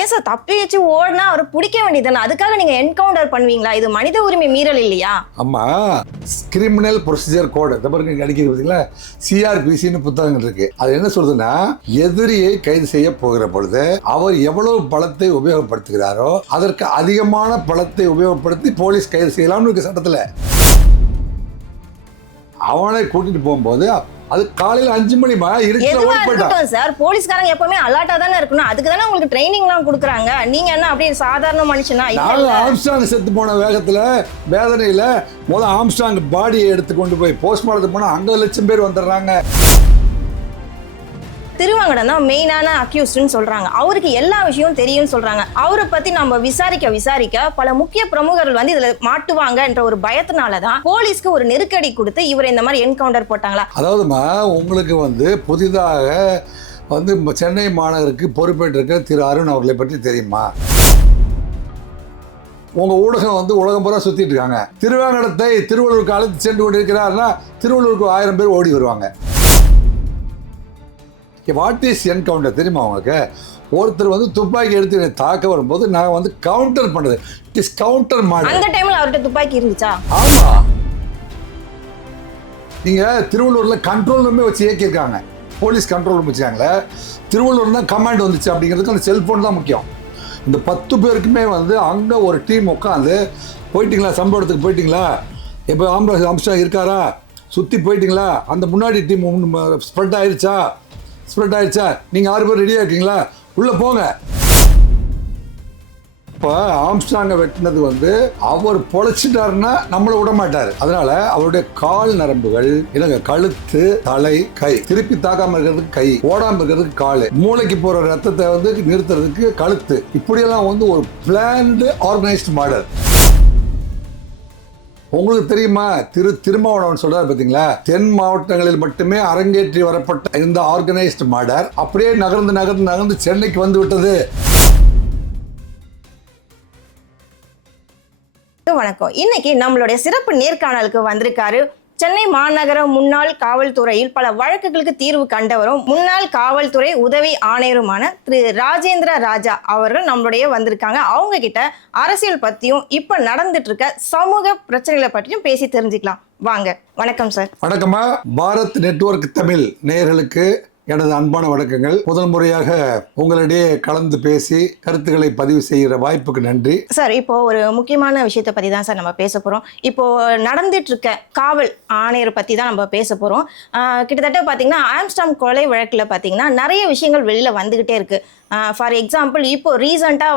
ஏன் சார் தப்பிச்சு ஓடினா அவர் பிடிக்க வேண்டியதுதானே, அதுக்காக நீங்க என்கவுண்டர் பண்ணுவீங்களா? இது மனித உரிமை மீறல் இல்லையா? ஆமா, கிரிமினல் ப்ரொசீஜர் கோடு அடிக்கிறது பார்த்தீங்களா, சிஆர்பிசின்னு புத்தகங்கள் இருக்கு. அது என்ன சொல்றதுன்னா, எதிரியை கைது செய்ய போகிற பொழுது அவர் எவ்வளவு பலத்தை உபயோகப்படுத்துகிறாரோ அதற்கு அதிகமான பலத்தை உபயோகப்படுத்தி போலீஸ் கைது செய்யலாம்னு இருக்கு சட்டத்துல. அவனை கூட்டிட்டு போகும்போது அது காலையில 5 மணி சார். போலீஸ்காரங்க எப்பவுமே அலர்ட்டா தானே இருக்கணும். அதுக்கு தானே உங்களுக்கு ட்ரைனிங் எல்லாம் கொடுக்குறாங்க. நீங்க என்ன அப்படியே சாதாரண மனுஷனா? ஆம்ஸ்ட்ராங் செத்து போன வேகத்துல வேதனையில ஆம்ஸ்ட்ராங் பாடியை எடுத்து கொண்டு போய் போஸ்ட்மார்ட்டம் போனா அங்க 1 லட்சம் பேர் வந்துடுறாங்க. திருவாங்கடம் தான் மெயினான அக்யூஸ்ட்னு சொல்றாங்க. அவருக்கு எல்லா விஷயமும் தெரியும்னு சொல்றாங்க. அவரை பத்தி நம்ம விசாரிக்க பல முக்கிய பிரமுகர்கள் வந்து இதுல மாட்டுவாங்க என்ற ஒரு பயத்தினாலதான் போலீஸ்க்கு ஒரு நெருக்கடி கொடுத்து இவரை இந்த மாதிரி என்கவுண்டர் போட்டாங்களா? அதாவதுமா, உங்களுக்கு புதிதாக சென்னை மாநகருக்கு பொறுப்பேற்றிருக்கிற திரு அருண் அவர்களை பற்றி தெரியுமா? உங்க ஊடகம் உலகம் பூரா சுத்திட்டு இருக்காங்க. திருவாங்கடத்தை திருவள்ளூருக்கு அழைத்து சென்று கொண்டிருக்கிறார்னா திருவள்ளூருக்கு 1000 பேர் ஓடி வருவாங்க. வாட் இஸ் என்கவுண்டர் தெரியுமா உங்களுக்கு? ஒருத்தர் துப்பாக்கி எடுத்து தாக்க வரும்போது நான் கவுண்டர் பண்ணது. It is counter model. அந்த டைம்ல அவர்கிட்ட துப்பாக்கி இருந்துச்சா? ஆமா, நீங்க திருவள்ளூர்ல கண்ட்ரோல் ரூமே வச்சு இயக்கியிருக்காங்க. போலீஸ் கண்ட்ரோல் ரூம் வச்சுக்காங்களே, திருவள்ளூர் தான் கமாண்ட் வந்துச்சு அப்படிங்கிறதுக்கு அந்த செல்போன் தான் முக்கியம். இந்த 10 பேருக்குமே அங்க ஒரு டீம் உட்காந்து, போயிட்டீங்களா சம்பவத்துக்கு போயிட்டீங்களா, எப்போ ஆம்ஸ்ட்ராங் இருக்காரா, சுத்தி போயிட்டீங்களா, அந்த முன்னாடி டீம் ஸ்ப்ரெட் ஆயிடுச்சா, நீங்க 6 பேர் ரெடியா இருக்கீங்களா, உள்ள போங்க. இப்போ ஆம்ஸ்ட்ராங்கை வெட்டினது அவர் பொழைச்சிட்டாருன்னா நம்மளை விட மாட்டாரு. அதனால அவருடைய கால் நரம்புகள் கழுத்து, தலை, கை, திருப்பி தாக்காம இருக்கிறதுக்கு கை, ஓடாம இருக்கிறதுக்கு காலு, மூளைக்கு போற ரத்தத்தை நிறுத்துறதுக்கு கழுத்து, இப்படியெல்லாம் ஒரு பிளான்டு ஆர்கனைஸ்டு மாடல். உங்களுக்கு தெரியுமா, திருமாவளவன் சொல்றாரு பாத்தீங்களா, தென் மாவட்டங்களில் மட்டுமே அரங்கேற்றி வரப்பட்ட இந்த ஆர்கனைஸ்டு மர்டர் அப்படியே நகர்ந்து சென்னைக்கு வந்து விட்டது. வணக்கம். இன்னைக்கு நம்மளுடைய சிறப்பு நேர்காணலுக்கு வந்திருக்காரு சென்னை மாநகர முன்னாள் காவல்துறையில் பல வழக்குகளுக்கு தீர்வு கண்டவரும் முன்னாள் காவல்துறை உதவி ஆணையருமான திரு ராஜேந்திர ராஜா அவர்கள் நம்மளுடைய வந்திருக்காங்க. அவங்க கிட்ட அரசியல் பத்தியும் இப்ப நடந்துட்டு இருக்க சமூக பிரச்சனைகளை பற்றியும் பேசி தெரிஞ்சுக்கலாம். வாங்க. வணக்கம் சார். வணக்கம்மா. பாரத் நெட்வொர்க் தமிழ் நேயர்களுக்கு எனது அன்பான வணக்கங்கள். முதல் முறையாக உங்களிடையே கலந்து பேசி கருத்துக்களை பதிவு செய்கிற வாய்ப்புக்கு நன்றி சார். இப்போ ஒரு முக்கியமான விஷயத்தை பத்தி தான் சார் நம்ம பேச போறோம். இப்போ நடந்துட்டு இருக்க காவல் ஆணையர் பத்தி தான் நம்ம பேச போறோம். கிட்டத்தட்ட பாத்தீங்கன்னா ஆம்ஸ்ட்ராங் கொலை வழக்குல பாத்தீங்கன்னா நிறைய விஷயங்கள் வெளியில வந்துகிட்டே இருக்கு. ஃபார் எக்ஸாம்பிள், இப்போ ரீசெண்டா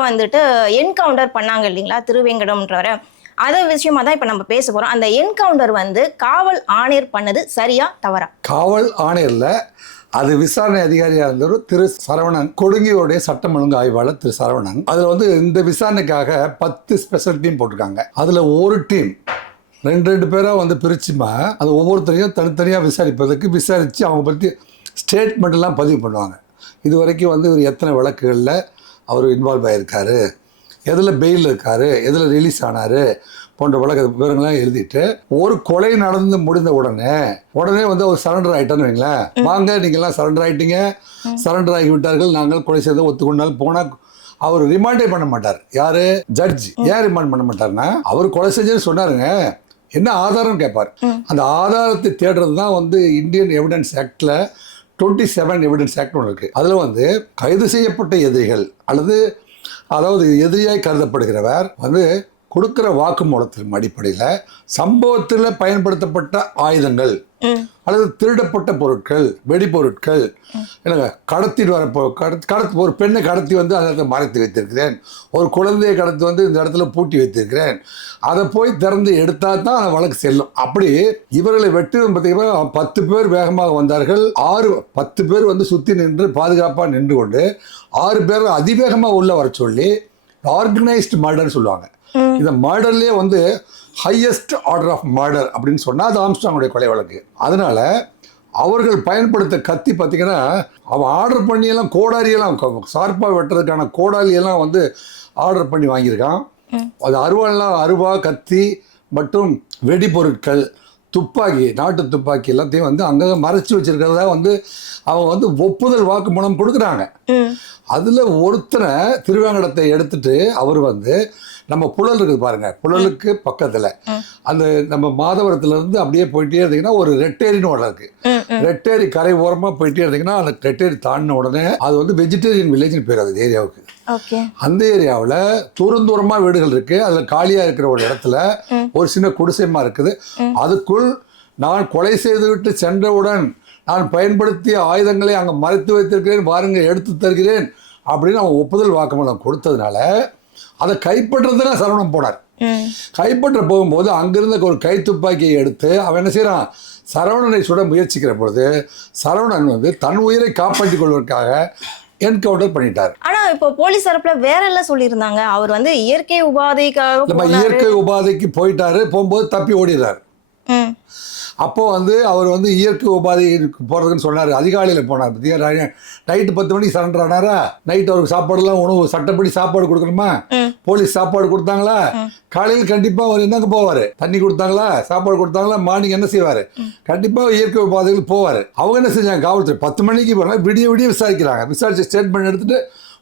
என்கவுண்டர் பண்ணாங்க இல்லைங்களா திருவேங்கடம்ன்றவரை. அத விஷயமா தான் இப்ப நம்ம பேச போறோம். அந்த என்கவுண்டர் காவல் ஆணையர் பண்ணது சரியா தவறா? காவல் ஆணையர்ல அது விசாரணை அதிகாரியாக இருந்தவர் திரு சரவணன், கொடுங்கியோடைய சட்டம் ஒழுங்கு ஆய்வாளர் திரு சரவணன். அதுல இந்த விசாரணைக்காக 10 ஸ்பெஷல் டீம் போட்டிருக்காங்க. அதுல ஒரு டீம் 2 பேரா பிரிச்சுமா அது ஒவ்வொருத்தரையும் தனித்தனியா விசாரிச்சு அவங்க பற்றி ஸ்டேட்மெண்ட் எல்லாம் பதிவு பண்ணுவாங்க. இது வரைக்கும் இவர் எத்தனை வழக்குகளில் அவர் இன்வால்வ் ஆகியிருக்காரு, எதில் பெயில் இருக்காரு, எதில் ரிலீஸ் ஆனார் போன்ற வழக்கு விவரங்கள்லாம் எழுதிட்டு, ஒரு கொலை நடந்து முடிந்த உடனே அவர் சரண்டர் ஆகிட்டான்னு வைங்களேன். வாங்க நீங்கள்லாம் சரண்டர் ஆகிட்டீங்க, சரண்டர் ஆகி விட்டார்கள், நாங்கள் கொலை செய்த ஒத்துக்கொண்டால் போனால் அவர் ரிமாண்டே பண்ண மாட்டார். யாரு? ஜட்ஜ். ஏன் ரிமாண்ட் பண்ண மாட்டார்னா, அவர் கொலை செஞ்சேன்னு சொன்னாருங்க, என்ன ஆதாரம் கேட்பார். அந்த ஆதாரத்தை தேடுறது தான் இந்தியன் எவிடன்ஸ் ஆக்டில் 27 எவிடன்ஸ் ஆக்ட் ஒன்று இருக்குது. அதில் கைது செய்யப்பட்ட எதிரிகள் அதாவது எதிரியாய் கருதப்படுகிறவர் கொடுக்கிற வாக்குமூலத்தின் அடிப்படையில் சம்பவத்தில் பயன்படுத்தப்பட்ட ஆயுதங்கள் அல்லது திருடப்பட்ட பொருட்கள், வெடிப்பொருட்கள், கடத்திட்டு வர ஒரு பெண்ணை கடத்தி அந்த இடத்துல மறைத்து வைத்திருக்கிறேன், ஒரு குழந்தையை கடத்தி இந்த இடத்துல பூட்டி வைத்திருக்கிறேன், அதை போய் திறந்து எடுத்தால் தான் அந்த வழக்கு செல்லும். அப்படி இவர்களை வெற்றி பார்த்தீங்கன்னா 10 பேர் வேகமாக வந்தார்கள். 10 பேர் சுற்றி நின்று பாதுகாப்பாக நின்று கொண்டு 6 பேர் அதிவேகமாக உள்ள வர சொல்லி ஆர்கனைஸ்டு மர்டர் சொல்லுவாங்க. இந்த மர்டர்லேயே ஹையஸ்ட் ஆர்டர் ஆஃப் மர்டர் அப்படின்னு சொன்னால் அது ஆம்ஸ்ட்ராங்குடைய கொலை வழக்கு. அதனால அவர்கள் பயன்படுத்த கத்தி பார்த்தீங்கன்னா, அவன் ஆர்டர் பண்ணியெல்லாம் கோடாரியெல்லாம் சார்பாக வெட்டுறதுக்கான கோடாலியெல்லாம் ஆர்டர் பண்ணி வாங்கியிருக்கான். அது அருவா, கத்தி மற்றும் வெடிப்பொருட்கள், துப்பாக்கி, நாட்டு துப்பாக்கி எல்லாத்தையும் வந்து அங்கங்கே மறைச்சி வச்சிருக்கிறதா வந்து அவங்க வந்து ஒப்புதல் வாக்குமூலம் கொடுக்குறாங்க. அதில் ஒருத்தனை திருவேங்கடத்தை எடுத்துட்டு அவர் வந்து நம்ம புழல் இருக்குது பாருங்க, புழலுக்கு பக்கத்தில் அந்த நம்ம மாதவரத்துலேருந்து அப்படியே போயிட்டே இருந்தீங்கன்னா ஒரு ரெட்டேரின்னு ஒன்று இருக்குது. ரெட்டேரி கரை ஓரமாக போயிட்டே இருந்தீங்கன்னா அந்த ரெட்டேரி தாண்டின உடனே அது வந்து வெஜிடேரியன் வில்லேஜ்னு பேர் அது ஏரியாவுக்கு. அந்த ஏரியாவில் தூரமாக வீடுகள் இருக்குது. அதில் காலியாக இருக்கிற ஒரு இடத்துல ஒரு சின்ன குடிசைமா இருக்குது. அதுக்குள் நான் கொலை செய்துவிட்டு சென்றவுடன் நான் பயன்படுத்திய ஆயுதங்களை அங்கே மறைத்து வைத்திருக்கிறேன், பாருங்க எடுத்து தருகிறேன் அப்படின்னு அவன் ஒப்புதல் வாக்குமூலம் கொடுத்ததுனால அதை கைப்பற்றுறதுனா சரவணன் போனார். கைப்பற்ற போகும்போது அங்கிருந்த ஒரு கை துப்பாக்கியை எடுத்து அவன் என்ன செய்யறான், சரவணனை சுட முயற்சிக்கிற பொழுது சரவணன் வந்து தன் உயிரை காப்பாற்றிக் கொள்வதற்காக என்கவுண்டர் பண்ணிட்டார். ஆனா இப்போ போலீஸ் தரப்புல வேற எல்லாம் சொல்லியிருந்தாங்க, அவர் வந்து இயற்கை உபாதைக்காக இயற்கை உபாதைக்கு போயிட்டாரு, போகும்போது தப்பி ஓடிடுறாரு. அப்போ வந்து அவர் வந்து இயற்கை உபாதை போகிறதுன்னு சொன்னார். அதிகாலையில் போனார். நைட்டு 10 மணிக்கு சரண்டர் ஆனாரா? நைட் அவருக்கு சாப்பாடுலாம் உணவு சட்டப்படி சாப்பாடு கொடுக்கணுமா? போலீஸ் சாப்பாடு கொடுத்தாங்களா? காலையில் கண்டிப்பாக அவர் என்னங்க போவார், தண்ணி கொடுத்தாங்களா, சாப்பாடு கொடுத்தாங்களா, மார்னிங் என்ன செய்வார், கண்டிப்பாக இயற்கை உபாதைகள் போவார். அவங்க என்ன செஞ்சாங்க, காவல்துறை 10 மணிக்கு போகிறாங்க, விடிய விசாரிக்கிறாங்க. விசாரிச்சு ஸ்டேட்மெண்ட் எடுத்துட்டு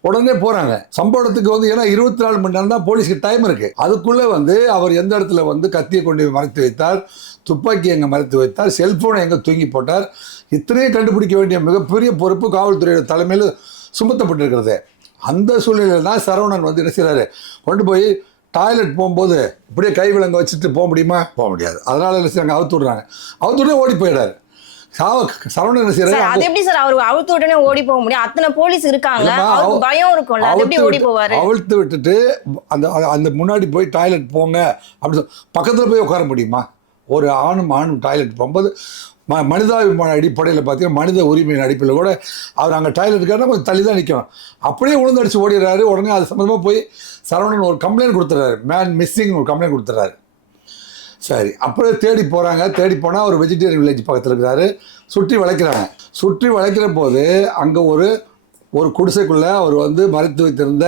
உடனே போறாங்க சம்பவத்துக்கு வந்து. ஏன்னா 24 மணி நேரம் தான் போலீஸ்க்கு டைம் இருக்கு. அதுக்குள்ள வந்து அவர் எந்த இடத்துல வந்து கத்தியை கொண்டு மறைத்து வைத்தார், துப்பாக்கி எங்க மறைத்து வைத்தார், செல்போனை எங்க தூங்கி போட்டார், இத்தனையும் கண்டுபிடிக்க வேண்டிய மிகப்பெரிய பொறுப்பு காவல்துறையோட தலைமையில் சுமத்தப்பட்டிருக்கிறது. அந்த சூழ்நிலையில் தான் சரவணன் வந்து என்ன செய்யறாரு, கொண்டு போய் டாய்லெட் போகும்போது இப்படியே கை விலங்க வச்சுட்டு போக முடியுமா? போக முடியாது. அதனால என்ன செய்யறாங்க, அவுத்து விடுறாங்க. அவுத்து விடனே ஓடி போயிடாரு. சரவணன் என்ன செய்யறாரு, அது எப்படி சார் அவர் அவுத்து உடனே ஓடி போக முடியும்? அத்தனை போலீஸ் இருக்காங்க, பயம் இருக்கும்ல, அது எப்படி ஓடி போவாரு? அவுத்து விட்டுட்டு அந்த அந்த முன்னாடி போய் டாய்லெட் போங்க அப்படி பக்கத்துல போய் உட்கார முடியுமா? ஒரு ஆணும் டாய்லெட் போகும்போது மனிதாபிமான அடிப்படையில் பார்த்தீங்கன்னா மனித உரிமையின் அடிப்படையில் கூட அவர் அங்கே டாய்லெட்டுக்காரனா கொஞ்சம் தள்ளி தான் நிற்கணும். அப்படியே உளுந்தடிச்சு ஓடிடுறாரு. உடனே அது சம்மந்தமாக போய் சரவணன் ஒரு கம்ப்ளைண்ட் கொடுத்துட்றாரு, மேன் மிஸ்ஸிங் ஒரு கம்ப்ளைண்ட் கொடுத்துட்றாரு. சரி, அப்புறம் தேடி போகிறாங்க. தேடி போனால் ஒரு வெஜிடேரியன் வில்லேஜ் பக்கத்தில் இருக்கிறாரு. சுற்றி வளைக்கிறாங்க. சுற்றி வளைக்கிற போது அங்கே ஒரு குடிசைக்குள்ளே அவர் வந்து மறைத்து வைத்திருந்த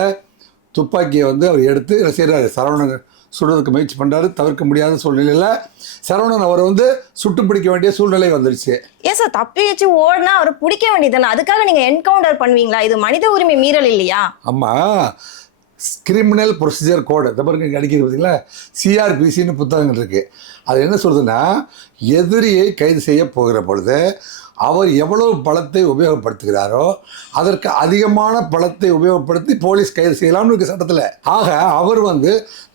துப்பாக்கியை வந்து அவர் எடுத்து என்ன செய்கிறாரு, சரவணன் சுடுறதுக்கு முயற்சி பண்ணுறாரு. தவிர்க்க முடியாத சூழ்நிலையில் சரவணன் அவரை வந்து சுட்டு பிடிக்க வேண்டிய சூழ்நிலை வந்துருச்சு. ஏன் சார் தப்பி வச்சு ஓடினா அவரை பிடிக்க வேண்டியதுதானே? அதுக்காக நீங்கள் என்கவுண்டர் பண்ணுவீங்களா? இது மனித உரிமை மீறல் இல்லையா? ஆமாம், கிரிமினல் ப்ரொசீஜர் கோடு இந்த பாருங்க அடிக்கிறது பார்த்தீங்களா, சிஆர்பிசின்னு புத்தகங்கள் இருக்குது. அது என்ன சொல்லுதுன்னா, எதிரியை கைது செய்ய போகிற பொழுது அவர் எவ்வளவு பலத்தை உபயோகப்படுத்துகிறாரோ அதற்கு அதிகமான பலத்தை உபயோகப்படுத்தி போலீஸ் கைது செய்யலாம்னு இருக்குது சட்டத்தில். ஆக அவர் வந்து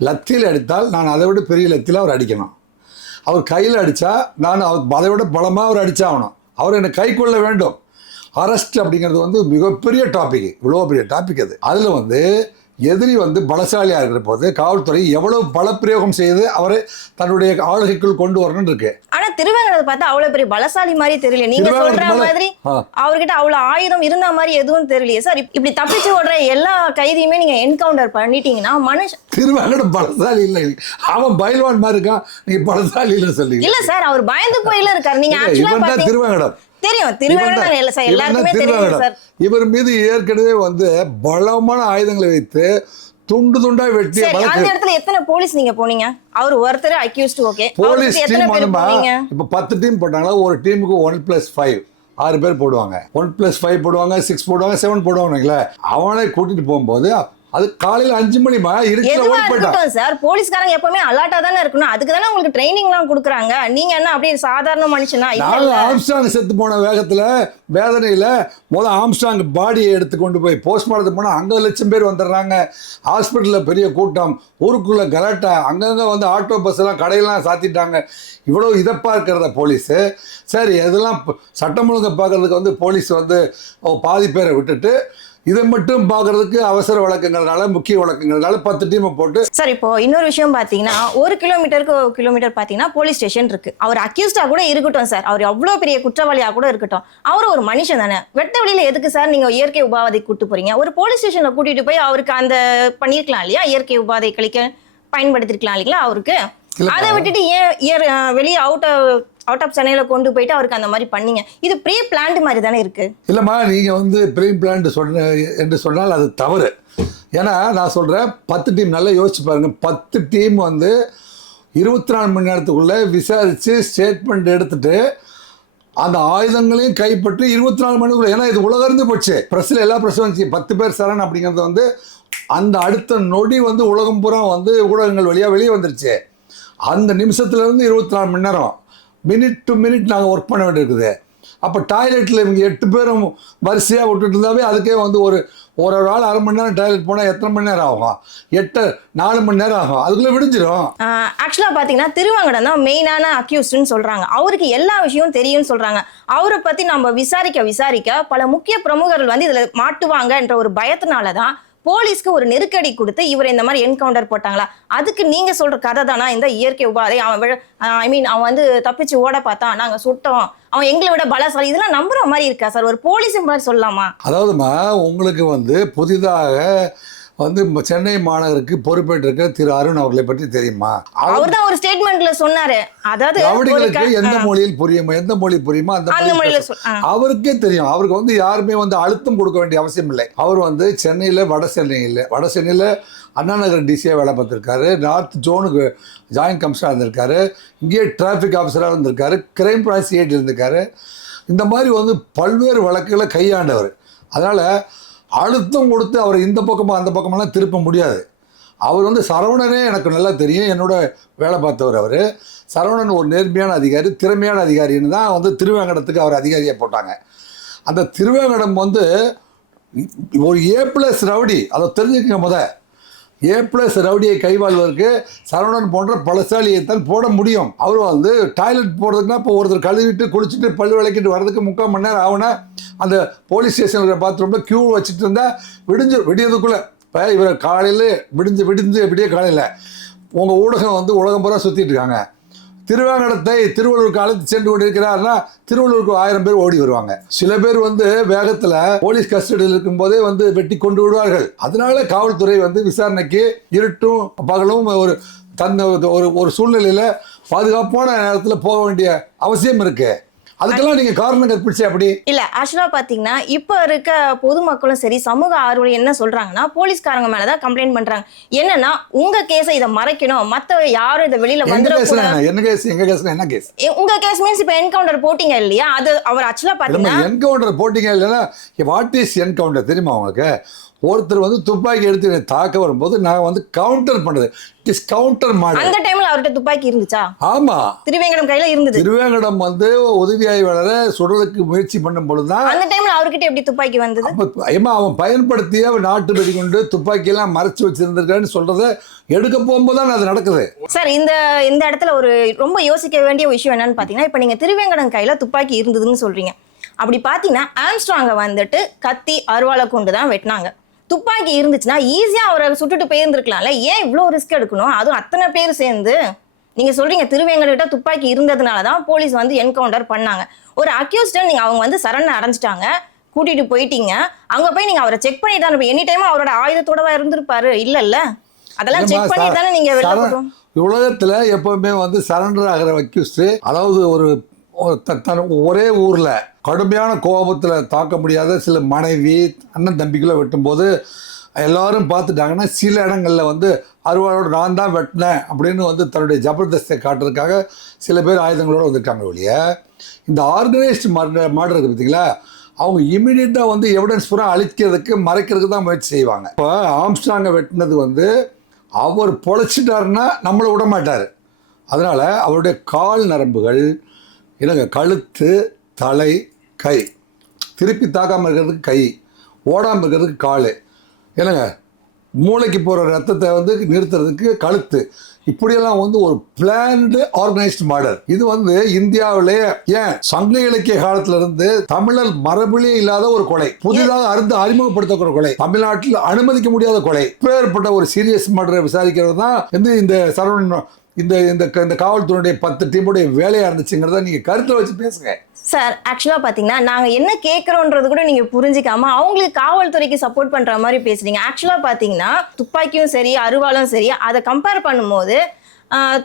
லத்தியில் அடித்தால் நான் அதை விட பெரிய லத்தியில் அவர் அடிக்கணும். அவர் கையில் அடித்தா நான் அதை விட பலமாக அவர் அடித்தாகணும். அவர் என்னை கை கொள்ள வேண்டும். அரெஸ்ட் அப்படிங்கிறது வந்து மிகப்பெரிய டாபிக், இவ்வளோ பெரிய டாபிக் அது. அதில் வந்து எதிரி வந்து பலசாலியாக இருக்கிற போது காவல்துறை எவ்வளவு பலப்பிரயோகம் செய்து அவரை தன்னுடைய ஆளுகைக்குள் கொண்டு வரணும்னு இருக்கு. ஆனா திருவேங்கடத்தை பார்த்தா அவ்வளவு பெரிய பலசாலி மாதிரி தெரியல. நீங்க சொல்ற மாதிரி அவர்கிட்ட அவ்வளவு ஆயுதம் இருந்த மாதிரி எதுவும் தெரியலையே சார். இப்படி தப்பிச்சு ஓடுற எல்லா கைதியுமே நீங்க என்கவுண்டர் பண்ணிட்டீங்கன்னா மனுஷன் திருவேங்கடம் பலசாலி இல்லை, அவன் பயில்வான் மாதிரி இருக்கான், நீங்க பலசாலி இல்லை சொல்லி இல்ல சார். அவர் பயந்து போயில இருக்காரு. நீங்க ஆக்சுவலா திருவேங்கடம் தெரியும், திருவேங்கடம் இல்ல சார், எல்லாருக்குமே தெரியும் சார். இவர் மீது ஏற்கனவே வந்து பலமான ஆயுதங்களை வைத்து துண்டு துண்டா வெட்டி. அந்த இடத்துல எத்தனை போலீஸ் நீங்க போனீங்க? அவர் ஒருத்தர் அக்யூஸ்ட், ஓகே. போலீஸ் டீம் இப்ப 10 டீம் போட்டாங்களா, ஒரு டீமுக்கு 1+5 6 பேர் போடுவாங்க. 1+5 போடுவாங்க, 6 போடுவாங்க, 7 போடுவாங்க. அவனை கூட்டிட்டு போகும்போது அது காலையில 5 மணிமா இருக்கட்டும் சார். போலீஸ்காரங்க எப்பவுமே அலர்ட்டா தானே இருக்கணும். அதுக்கு தானே உங்களுக்கு ட்ரைனிங் எல்லாம் கொடுக்குறாங்க. நீங்க என்ன அப்படியே சாதாரண மனுஷனா? ஆம்ஸ்ட்ராங் செத்து போன வேகத்துல வேதனையில ஆம்ஸ்ட்ராங் பாடியை எடுத்து கொண்டு போய் போஸ்ட்மார்ட்டம் போனா அங்க 1 லட்சம் பேர் வந்துடுறாங்க. ஹாஸ்பிட்டல்ல பெரிய கூட்டம், ஊருக்குள்ள கலாட்டா, அங்கங்க வந்து ஆட்டோ பஸ் எல்லாம் கடையெல்லாம் சாத்திட்டாங்க. இவ்வளவு இதை பார்க்கிறத போலீஸ் சரி, இதெல்லாம் சட்டம் ஒழுங்கை பார்க்கறதுக்கு வந்து போலீஸ் வந்து பாதி பேரை விட்டுட்டு இதை மட்டும் பார்க்கறதுக்கு அவசர வழக்குங்கிறதுனால, முக்கிய வழக்குங்கிறதுனால 10 டீமை போட்டு. சார் இப்போ இன்னொரு விஷயம் பார்த்தீங்கன்னா, 1 கிலோமீட்டருக்கு 1 கிலோமீட்டர் பார்த்தீங்கன்னா போலீஸ் ஸ்டேஷன் இருக்கு. அவர் அக்யூஸ்டா கூட இருக்கட்டும் சார், அவர் எவ்வளோ பெரிய குற்றவாளியாக கூட இருக்கட்டும், அவர் ஒரு மனுஷன் தானே. வெட்ட வழியில எதுக்கு சார் நீங்க இயற்கை உபாதை கூட்டு போறீங்க? ஒரு போலீஸ் ஸ்டேஷன்ல கூட்டிட்டு போய் அவருக்கு அந்த பண்ணிருக்கலாம் இல்லையா, இயற்கை உபாதை கழிக்க பயன்படுத்திருக்கலாம் இல்லைங்களா அவருக்கு. அதை விட்டுட்டு ஏன் வெளியே அவுட் ஆஃப் சென்னையில கொண்டு போயிட்டு அவருக்கு அந்த மாதிரி பண்ணீங்க? இது ப்ரீ பிளான்ட் மாதிரி தானே இருக்கு. இல்லம்மா, நீங்க வந்து ப்ரீ பிளான்ட் என்று சொன்னால் அது தவறு. ஏன்னா நான் சொல்றேன், 10 டீம் நல்லா யோசிச்சு பாருங்க. 10 டீம் வந்து 24 மணி நேரத்துக்குள்ளே விசாரித்து ஸ்டேட்மெண்ட் எடுத்துட்டு அந்த ஆயுதங்களையும் கைப்பற்றி 24 மணிக்குள்ள, ஏன்னா இது உலகறிந்து போச்சு, ப்ரெஸ்ஸில் எல்லா ப்ரெஸ்ஸும் வந்துச்சு, 10 பேர் சரண் அப்படிங்கிறது வந்து அந்த அடுத்த நொடி வந்து உலகம் பூரா வந்து ஊடகங்கள் வழியாக வெளியே வந்துருச்சு. அந்த நிமிஷத்துலேருந்து 24 மணி நேரம் மினிட் டு மினிட் நாங்கள் ஒர்க் பண்ண வேண்டியிருக்குது. அப்போ டாய்லெட்டில் இவங்க 8 பேரும் வரிசையாக விட்டுட்டு இருந்தாவே அதுக்கே வந்து ஒரு ஆள் அரை மணி நேரம் டாய்லெட் போனால் எத்தனை மணி நேரம் ஆகும்? 4 மணி நேரம் ஆகும், அதுக்குள்ளே விடிஞ்சிடும். ஆக்சுவலாக பார்த்தீங்கன்னா திருவேங்கடம் தான் மெயினான அக்யூஸ்டுன்னு சொல்கிறாங்க. அவருக்கு எல்லா விஷயமும் தெரியும்னு சொல்கிறாங்க. அவரை பற்றி நம்ம விசாரிக்க பல முக்கிய பிரமுகர்கள் வந்து இதில் மாட்டுவாங்கன்ற ஒரு பயத்தினால தான் போலீஸ்க்கு ஒரு நெருக்கடி கொடுத்து இவர் இந்த மாதிரி என்கவுண்டர் போட்டாங்களா? அதுக்கு நீங்க சொல்ற கதை தானா இந்த இயற்கை உபாதை? அவன் வந்து தப்பிச்சு ஓட பார்த்தான், நாங்க சுட்டோம், அவன் எங்களை விட பலசாலி, இதெல்லாம் நம்புற மாதிரி இருக்கா சார்? ஒரு போலீஸ் மாதிரி சொல்லலாமா? அதாவதுமா, உங்களுக்கு வந்து புதிதாக வந்து சென்னை மாநகருக்கு பொறுப்பேற்றிருக்க திரு அருண் அவர்களை பற்றி தெரியுமா? அவர் தான் ஒரு ஸ்டேட்மெண்ட்ல சொன்னாரு, அதாவது ரவுடிகளுக்கு எந்த மொழியில் புரியுமோ அந்த மொழியில் அவருக்கே தெரியும். அவருக்கு வந்து யாருமே வந்து அழுத்தம் கொடுக்க வேண்டிய அவசியம் இல்லை. அவர் வந்து சென்னையில் வட சென்னையில் அண்ணா நகர் டிசியாக வேலை பார்த்துருக்காரு, நார்த் ஜோனுக்கு ஜாயின்ட் கமிஷனராக இருந்திருக்காரு, இங்கேயே டிராஃபிக் ஆஃபீஸராக இருந்திருக்காரு, கிரைம் பிரான்ச் ஏட் இருந்திருக்காரு. இந்த மாதிரி வந்து பல்வேறு வழக்குகளை கையாண்டவர். அதனால் அழுத்தம் கொடுத்து அவர் இந்த பக்கமாக அந்த பக்கமெல்லாம் திருப்ப முடியாது. அவர் வந்து சரவணனே எனக்கு நல்லா தெரியும், என்னோட வேலை பார்த்தவர். அவர் சரவணன் ஒரு நேர்மையான அதிகாரி, திறமையான அதிகாரின்னு தான் வந்து திருவேங்கடத்துக்கு அவர் அதிகாரியாக போட்டாங்க. அந்த திருவேங்கடம் வந்து ஒரு A+ ரவுடி, அதை தெரிஞ்சுக்கங்க. A+ ரவுடியை கைவாழ்வதற்கு சரவணன் போன்ற பலசாலியைத்தான் போட முடியும். அவர் வந்து டாய்லெட் போடுறதுக்குன்னா இப்போ ஒருத்தர் கழுவிட்டு குளிச்சுட்டு பல்லு விளக்கிட்டு வர்றதுக்கு 3/4 மணி நேரம் ஆகுனா அந்த போலீஸ் ஸ்டேஷனில் பாத்ரூமில் க்யூ வச்சுட்டு இருந்தால் விடியதுக்குள்ளே, இப்போ இவர் காலையில் விடிய காலையில் உங்கள் ஊடகம் வந்து உலகம் பூரா சுற்றிட்டு இருக்காங்க. திருவேங்கடத்தை திருவள்ளூருக்கு அழைத்து சென்று கொண்டிருக்கிறார்னா திருவள்ளூருக்கு 1000 பேர் ஓடி வருவாங்க. சில பேர் வந்து வேகத்தில் போலீஸ் கஸ்டடியில் இருக்கும்போதே வந்து வெட்டி கொண்டு விடுவார்கள். அதனால காவல்துறை வந்து விசாரணைக்கு இருட்டும் பகலும் ஒரு சூழ்நிலையில் பாதுகாப்பான நேரத்தில் போக வேண்டிய அவசியம் இருக்கு. அதுக்கெல்லாம் நீங்க காரணம் கற்பிச்சு அப்படி இல்ல. ஆக்சுவலா பாத்தீங்கன்னா இப்ப இருக்க பொதுமக்களும் சரி, சமூக ஆர்வலர் என்ன சொல்றாங்கன்னா, போலீஸ்காரங்க மேலதான் கம்ப்ளைண்ட் பண்றாங்க. என்னன்னா உங்க கேஸை இதை மறைக்கணும், மத்த யாரும் இதை வெளியில வந்துடக்கூடாது. என்ன கேஸ்? எங்க கேஸ்ல என்ன கேஸ்? உங்க கேஸ் மீன்ஸ் இப்ப என்கவுண்டர் போட்டீங்க இல்லையா? அது அவர் ஆக்சுவலா பாத்தீங்கன்னா என்கவுண்டர் போட்டீங்க இல்லைன்னா வாட் இஸ் என்கவுண்டர் தெரியுமா உங்களுக்கு? ஒருத்தர் வந்து துப்பாக்கி எடுத்து தாக்க வரும்போது நான் வந்து கவுண்டர் பண்ணது. It is counter model. அந்த டைம்ல அவர்கிட்ட துப்பாக்கி இருந்துச்சா? ஆமா, திருவேங்கடம் கையில இருந்தது. திருவேங்கடம் வந்து உதவி ஆய்வாளரை சுடுறதுக்கு முயற்சி பண்ணும் பொழுதுதான் அந்த டைம்ல அவர்கிட்ட எப்படி துப்பாக்கி வந்தது? ஏமா அவன் பயன்படுத்திய நாட்டு வெடிகுண்டு துப்பாக்கி எல்லாம் மறைச்சு வச்சிருந்திருக்கான்னு சொல்றத எடுக்க போகும்போதுதான் அது நடக்குது. சார், இந்த இடத்துல ஒரு ரொம்ப யோசிக்க வேண்டிய விஷயம் என்னன்னு பாத்தீங்கன்னா, இப்ப நீங்க திருவேங்கடம் கையில துப்பாக்கி இருந்ததுன்னு சொல்றீங்க. அப்படி பாத்தீங்கன்னா ஆம்ஸ்ட்ராங்க வந்துட்டு கத்தி அருவாளை கொண்டு தான் வெட்டினாங்க. துப்பாக்கி இருந்துச்சுன்னா ஈஸியா அவரை சுட்டுட்டு போயிருந்துருக்கலாம்ல. ஏன் இவ்வளோ ரிஸ்க் எடுக்கணும்? அதுவும் அத்தனை பேர் சேர்ந்து. நீங்க சொல்றீங்க திருவேங்கட துப்பாக்கி இருந்ததுனால தான் போலீஸ் வந்து என்கவுண்டர் பண்ணாங்க. ஒரு அக்யூஸ்ட நீங்க அவங்க வந்து சரண் அடைஞ்சிட்டாங்க, கூட்டிட்டு போயிட்டீங்க. அங்க போய் நீங்க அவரை செக் பண்ணிட்டு தான் எனி டைம் அவரோட ஆயுதத்தோடவா இருந்திருப்பாரு? இல்ல அதெல்லாம் செக் பண்ணி தானே நீங்க உலகத்துல எப்பவுமே வந்து சரண்டர் ஆகிற அக்யூஸ்ட், அதாவது ஒரே ஊர்ல கடுமையான கோபத்தில் தாக்க முடியாத சில மனைவி அண்ணன் தம்பிக்குள்ள வெட்டும்போது எல்லாரும் பார்த்துட்டாங்கன்னா சில இடங்களில் வந்து அருவாளோடு நான் தான் வெட்டினேன் அப்படின்னு வந்து தன்னுடைய ஜபர்தஸ்தை காட்டுறதுக்காக சில பேர் ஆயுதங்களோடு வந்திருக்காங்க ஒழிய, இந்த ஆர்கனைஸ்டு மர்டர் இருக்குது பார்த்தீங்களா, அவங்க இமீடியட்டாக வந்து எவிடன்ஸ் பூரா அழிக்கிறதுக்கு மறைக்கிறதுக்கு தான் முயற்சி செய்வாங்க. இப்போ ஆம்ஸ்ட்ராங்கை வெட்டினது வந்து அவர் பொழைச்சிட்டாருன்னா நம்மளை விட மாட்டார். அதனால் அவருடைய கால் நரம்புகள் இல்லைங்க, கழுத்து, தலை, கை, திருப்பி தாக்காமல் இருக்கிறதுக்கு கை, ஓடாமல் இருக்கிறதுக்கு கால், இல்லைங்க, மூளைக்கு போகிற ரத்தத்தை வந்து நிறுத்துறதுக்கு கழுத்து, இப்படியெல்லாம் வந்து ஒரு பிளான்டு ஆர்கனைஸ்டு மர்டர். இது வந்து இந்தியாவிலே ஏன் சங்க இலக்கிய காலத்துல இருந்து தமிழர் மரபிலே இல்லாத ஒரு கொலை, புதிதாக அறிமுகப்படுத்தக்கூடிய கொலை, தமிழ்நாட்டில் அனுமதிக்க முடியாத கொலை. இப்பேற்பட்ட ஒரு சீரியஸ் மர்டரை விசாரிக்கிறது தான் வந்து இந்த சரவணன் இந்த காவல்துறையுடைய 10 டீமுடைய வேலையா இருந்துச்சுங்கிறத நீங்க கருத்துல வச்சு பேசுங்க சார். ஆக்சுவலா பாத்தீங்கன்னா நாங்க என்ன கேட்கறோன்றது கூட நீங்க புரிஞ்சுக்காம அவங்களுக்கு காவல்துறைக்கு சப்போர்ட் பண்ற மாதிரி பேசுறீங்க. ஆக்சுவலா பாத்தீங்கன்னா துப்பாக்கியும் சரி அருவாலும் சரி அதை கம்பேர் பண்ணும்போது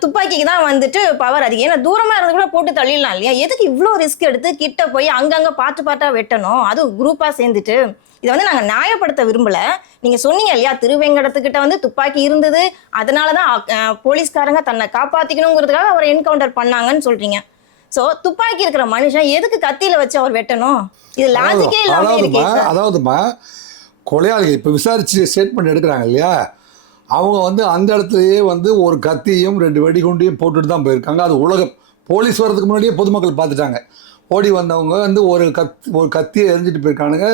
துப்பாக்கிக்கு தான் வந்துட்டு பவர் அதிகம். ஏன்னா தூரமா இருந்து கூட போட்டு தள்ளிடலாம் இல்லையா? எதுக்கு இவ்வளோ ரிஸ்க் எடுத்து கிட்ட போய் அங்கங்க பார்ட்டா வெட்டணும், அதுவும் குரூப்பா சேர்ந்துட்டு? இதை வந்து நாங்கள் நியாயப்படுத்த விரும்பல. நீங்க சொன்னீங்க இல்லையா, திருவேங்கடத்துக்கிட்ட வந்து துப்பாக்கி இருந்தது, அதனாலதான் போலீஸ்காரங்க தன்னை காப்பாத்திக்கணுங்கிறதுக்காக அவரை என்கவுண்டர் பண்ணாங்கன்னு சொல்றீங்க. சோ துப்பாக்கி இருக்கிற மனுஷன் எதுக்கு கத்தியில வச்சு அவர் வெட்டணும்? இது லாஜிக்கே இல்லாம இருக்கே சார். அதாவதுமா, கொலையாளிகள் இப்போ விசாரிச்சு ஸ்டேட்மெண்ட் எடுக்கிறாங்க இல்லையா, அவங்க வந்து அந்த இடத்துலயே வந்து ஒரு கத்தியும் 2 வெடிகுண்டையும் போட்டுட்டு தான் போயிருக்காங்க. அது உலகம் போலீஸ் வர்றதுக்கு முன்னாடியே பொதுமக்கள் பார்த்துட்டாங்க. ஓடி வந்தவங்க வந்து ஒரு கத்தியை எரிஞ்சிட்டு போயிருக்கானுங்க.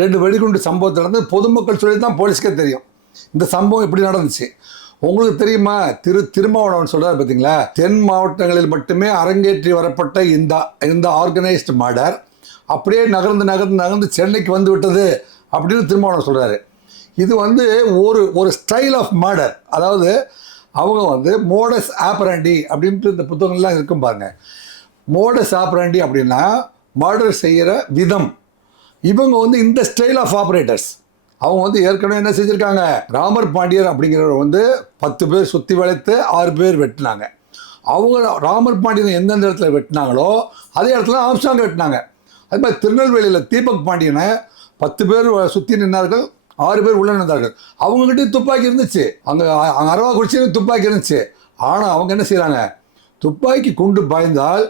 2 வெடிகுண்டு சம்பவத்தில் நடந்து பொதுமக்கள் சொல்லி தான் போலீஸ்க்கே தெரியும் இந்த சம்பவம் எப்படி நடந்துச்சு. உங்களுக்கு தெரியுமா, திருமாவளவன் சொல்றாரு பார்த்தீங்களா, தென் மாவட்டங்களில் மட்டுமே அரங்கேற்றி வரப்பட்ட இந்த ஆர்கனைஸ்டு மர்டர் அப்படியே நகர்ந்து சென்னைக்கு வந்து விட்டது அப்படின்னு திருமாவளவன் சொல்றாரு. இது வந்து ஒரு ஸ்டைல் ஆஃப் மர்டர். அதாவது அவங்க வந்து மோடஸ் ஆப்பரண்டி அப்படின்ட்டு இந்த புத்தகங்கள்லாம் இருக்கும் பாருங்க. மோடஸ் ஆப்பரண்டி அப்படின்னா மர்டர் செய்கிற விதம். இவங்க வந்து இந்த ஸ்டைல் ஆஃப் ஆப்ரேட்டர்ஸ். அவங்க வந்து ஏற்கனவே என்ன செஞ்சுருக்காங்க, ராமர் பாண்டியர் அப்படிங்கிறவர் வந்து 10 பேர் சுற்றி வளைத்து 6 பேர் வெட்டினாங்க. அவங்க ராமர் பாண்டியன் எந்தெந்த இடத்துல வெட்டினாங்களோ அதே இடத்துல ஆம்ஸ்ட்ராங் வெட்டினாங்க. அது மாதிரி திருநெல்வேலியில் தீபக் பாண்டியனை 10 பேர் சுற்றி நின்றார்கள், 6 பேர் உள்ள நின்றார்கள். அவங்ககிட்ட துப்பாக்கி இருந்துச்சு, அங்கே அரவாக்குறிச்சியிலும் துப்பாக்கி இருந்துச்சு. ஆனால் அவங்க என்ன செய்கிறாங்க, துப்பாக்கி குண்டு பாய்ந்தால்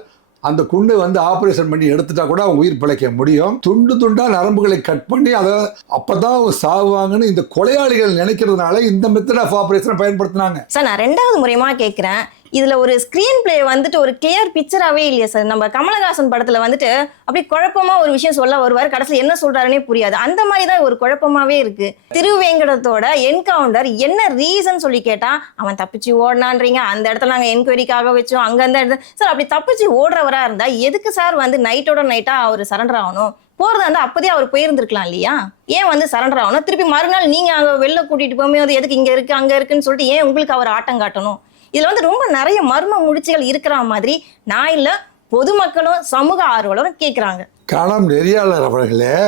அந்த குண்டை வந்து ஆப்ரேஷன் பண்ணி எடுத்துட்டா கூட அவங்க உயிர் பிழைக்க முடியும். துண்டு துண்டா நரம்புகளை கட் பண்ணி அதை அப்பதான் அவங்க சாவாங்கன்னு இந்த கொலையாளிகள் நினைக்கிறதுனால இந்த மெத்தட் ஆஃப் ஆப்ரேஷனை பயன்படுத்தினாங்க. சார், நான் 2வது முறையமா கேட்கிறேன், இதுல ஒரு ஸ்கிரீன் பிளே வந்துட்டு ஒரு கிளியர் பிக்சராகவே இல்லையா சார்? நம்ம கமலஹாசன் படத்துல வந்துட்டு அப்படி குழப்பமா ஒரு விஷயம் சொல்ல வருவார், கடைசியில் என்ன சொல்றாருன்னே புரியாது. அந்த மாதிரி தான் ஒரு குழப்பமாவே இருக்கு. திருவேங்கடத்தோட என்கவுண்டர் என்ன ரீசன் சொல்லி கேட்டா அவன் தப்பிச்சு ஓடினான்றீங்க, அந்த இடத்துல நாங்கள் என்கொயரிக்காக வச்சோம், அங்க அந்த இடத்துல சார் அப்படி தப்பிச்சு ஓடுறவரா இருந்தா எதுக்கு சார் வந்து நைட்டோட நைட்டா அவர் சரண்டர் ஆகணும்? போறதா இருந்தா அப்போதே அவர் போயிருந்திருக்கலாம் இல்லையா? ஏன் வந்து சரண்டர் ஆகணும்? திருப்பி மறுநாள் நீங்க அங்க வெளில கூட்டிட்டு போகும்போது எதுக்கு இங்க இருக்கு அங்க இருக்குன்னு சொல்லிட்டு ஏன் உங்களுக்கு அவர் ஆட்டம் காட்டணும்? இதுல வந்து ரொம்ப நிறைய மர்ம முடிச்சுகள் இருக்கிற மாதிரி நான் இல்ல, பொதுமக்களும் சமூக ஆர்வலரும் கேட்குறாங்க. களம் நெறியாளர் அவர்களே,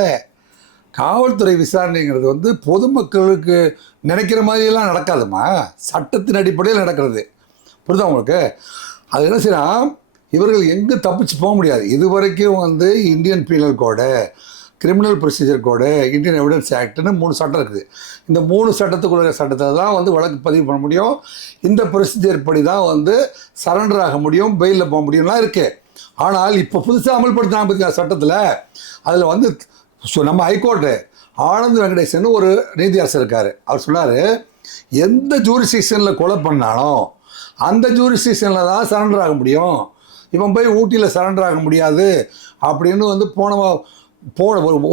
காவல்துறை விசாரணைங்கிறது வந்து பொதுமக்களுக்கு நினைக்கிற மாதிரியெல்லாம் நடக்காதுமா, சட்டத்தின் அடிப்படையில் நடக்கிறது. புரியுதா உங்களுக்கு? அது என்ன செய்யலாம், இவர்கள் எங்கே தப்பிச்சு போக முடியாது. இதுவரைக்கும் வந்து Indian penal code, criminal procedure code, Indian evidence ஆக்ட்னு 3 சட்டம் இருக்குது. இந்த 3 சட்டத்துக்குள்ள சட்டத்தில் தான் வந்து வழக்கு பதிவு பண்ண முடியும். இந்த ப்ரொசீஜர் படி தான் வந்து சரண்டர் ஆக முடியும், பெயிலில் போக முடியும்லாம் இருக்குது. ஆனால் இப்போ புதுசாக அமல்படுத்தினாங்க பார்த்தீங்களா சட்டத்தில், அதில் வந்து நம்ம ஹைகோர்ட்டு ஆனந்த் வெங்கடேசன் ஒரு நீதியரசர் இருக்கார். அவர் சொன்னார், எந்த ஜூரிஸ்டிக்ஷனில் கொலை பண்ணாலும் அந்த ஜூரிஸ்டிக்ஷனில் தான் சரண்டர் ஆக முடியும், இவன் போய் ஊட்டியில் சரண்டர் ஆக முடியாது அப்படின்னு வந்து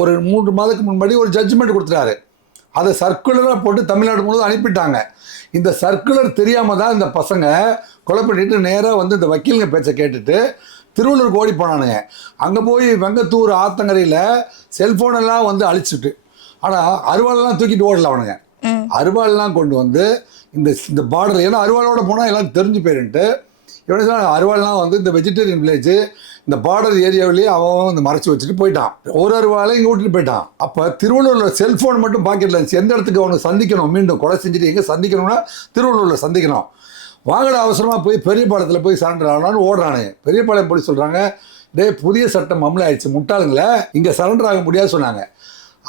ஒரு 3 மாதத்துக்கு முன்னாடி ஒரு ஜட்ஜ்மெண்ட் கொடுத்துட்டாரு. அதை சர்க்குலராக போட்டு தமிழ்நாடு முழுவதும் அனுப்பிட்டாங்க. இந்த சர்க்குலர் தெரியாமல் தான் இந்த பசங்க கொலை பண்ணிட்டு நேராக வந்து இந்த வக்கீலுங்க பேச்சை கேட்டுட்டு திருவள்ளூருக்கு ஓடி போனானுங்க. அங்கே போய் வெங்கத்தூர் ஆத்தங்கரையில் செல்ஃபோனெல்லாம் வந்து அழிச்சிட்டு, ஆனால் அருவாளெல்லாம் தூக்கிட்டு ஓடல அவனுங்க. அருவாளெல்லாம் கொண்டு வந்து இந்த பார்டர், ஏன்னா அருவாளோட போனால் எல்லாம் தெரிஞ்சு போயிருன்ட்டு இவனு அருவாள்லாம் வந்து இந்த வெஜிடேரியன் வில்லேஜ் இந்த பார்டர் ஏரியாவிலேயே அவன் வந்து மறைச்சி வச்சுட்டு போயிட்டான். ஒரு அருவாலை இங்கே விட்டுட்டு போயிட்டான். அப்போ திருவள்ளூரில் செல்ஃபோன் மட்டும் பாக்கெட்டில் இருந்துச்சு. எந்த இடத்துக்கு அவனுக்கு சந்திக்கணும், மீண்டும் கொலை செஞ்சுட்டு எங்கே சந்திக்கணும்னா திருவள்ளூரில் சந்திக்கணும். வாங்கட அவசரமாக போய் பெரியபாளையத்தில் போய் சரண்டர் ஆகலான்னு ஓடுறானுங்க. பெரியபாளையம் போலீஸ் சொல்கிறாங்க, புதிய சட்டம் அமல ஆயிடுச்சு, முட்டாளுங்களே இங்கே சரண்டர் ஆக முடியாது சொன்னாங்க.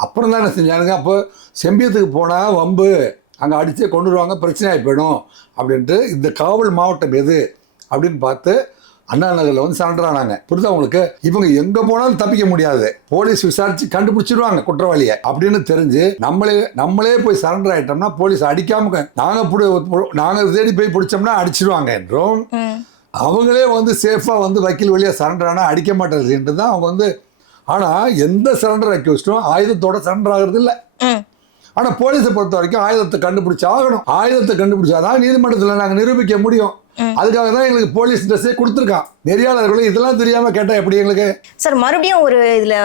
அப்புறம் தான் என்ன செஞ்சானுங்க, அப்போ செம்பியத்துக்கு போனால் வம்பு, அங்கே அடித்தே கொண்டு வருவாங்க, பிரச்சனையாகி போயிடும் அப்படின்ட்டு இந்த காவல் மாவட்டம் எது அப்படின்னு பார்த்து அண்ணா நகரில் வந்து சரண்டர் ஆனாங்க. புரியுதா உங்களுக்கு? இவங்க எங்கே போனாலும் தப்பிக்க முடியாது, போலீஸ் விசாரித்து கண்டுபிடிச்சிடுவாங்க குற்றவாளியை அப்படின்னு தெரிஞ்சு நம்மளே போய் சரண்டர் ஆகிட்டோம்னா போலீஸ் அடிக்காம நாங்கள் தேடி போய் பிடிச்சோம்னா அடிச்சிடுவாங்க என்றும், அவங்களே வந்து சேஃபாக வந்து வக்கீல் வழியாக சரண்டர் ஆனால் அடிக்க மாட்டேங்குதுன்ட்டு தான் அவங்க வந்து. ஆனால் எந்த சரண்டர் அக்யூஸ்டும் ஆயுதத்தோட சரண்டர் ஆகிறது இல்லை. ஆனால் போலீஸை பொறுத்த வரைக்கும் ஆயுதத்தை கண்டுபிடிச்சி ஆகணும். ஆயுதத்தை கண்டுபிடிச்சாதான் நீதிமன்றத்தில் நாங்கள் நிரூபிக்க முடியும். அதுக்காக தான் எங்களுக்கு போலீஸ் ட்ரெஸ்ஸே கொடுத்துருக்கான். நெறியாளர்களும் இதெல்லாம் தெரியாமல் கேட்டால் எப்படி எங்களுக்கு? சார், மறுபடியும் ஒரு இதில்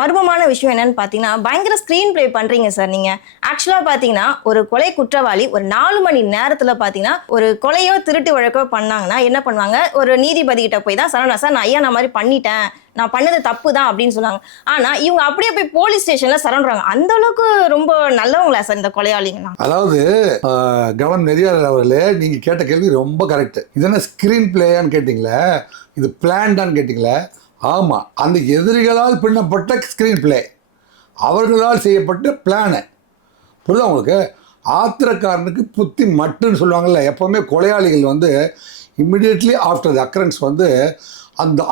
மர்மமான விஷயம் என்னன்னு பார்த்தீங்கன்னா, பயங்கர ஸ்க்ரீன் ப்ளே பண்ணுறீங்க சார் நீங்கள். ஆக்சுவலாக பார்த்தீங்கன்னா ஒரு கொலை குற்றவாளி ஒரு 4 மணி நேரத்தில் பார்த்தீங்கன்னா ஒரு கொலையோ திருட்டு வழக்கோ பண்ணாங்கன்னா என்ன பண்ணுவாங்க, ஒரு நீதிபதிகிட்ட போய் தான் சார் நான் ஐயா நான் மாதிரி பண்ணிட்டேன், நான் பண்ணது தப்பு தான் அப்படின்னு சொன்னாங்க. ஆனால் இவங்க அப்படியே போய் போலீஸ் ஸ்டேஷனில் சரண்டுறாங்க. அந்த அளவுக்கு ரொம்ப நல்லவங்களா சார் இந்த கொலையாளிங்கலாம்? அதாவது கவனம் நெறியாளர் அவர்களே, நீங்கள் கேட்ட கேள்வி ரொம்ப கரெக்ட். ஸ்கிரிப்ட். இது என்ன ஸ்க்ரீன் பிளேயான்னு கேட்டிங்களே, இது பிளான்டான்னு கேட்டிங்களே, ஆமாம், அந்த எதிரிகளால் பின்னப்பட்ட ஸ்க்ரீன் பிளே, அவர்களால் செய்யப்பட்ட பிளானு. புரியுதா உங்களுக்கு? ஆத்திரக்காரனுக்கு புத்தி மட்டுன்னு சொல்லுவாங்கல்ல, எப்போவுமே கொலையாளிகள் வந்து இம்மிடியட்லி ஆஃப்டர் த அக்கரன்ஸ் வந்து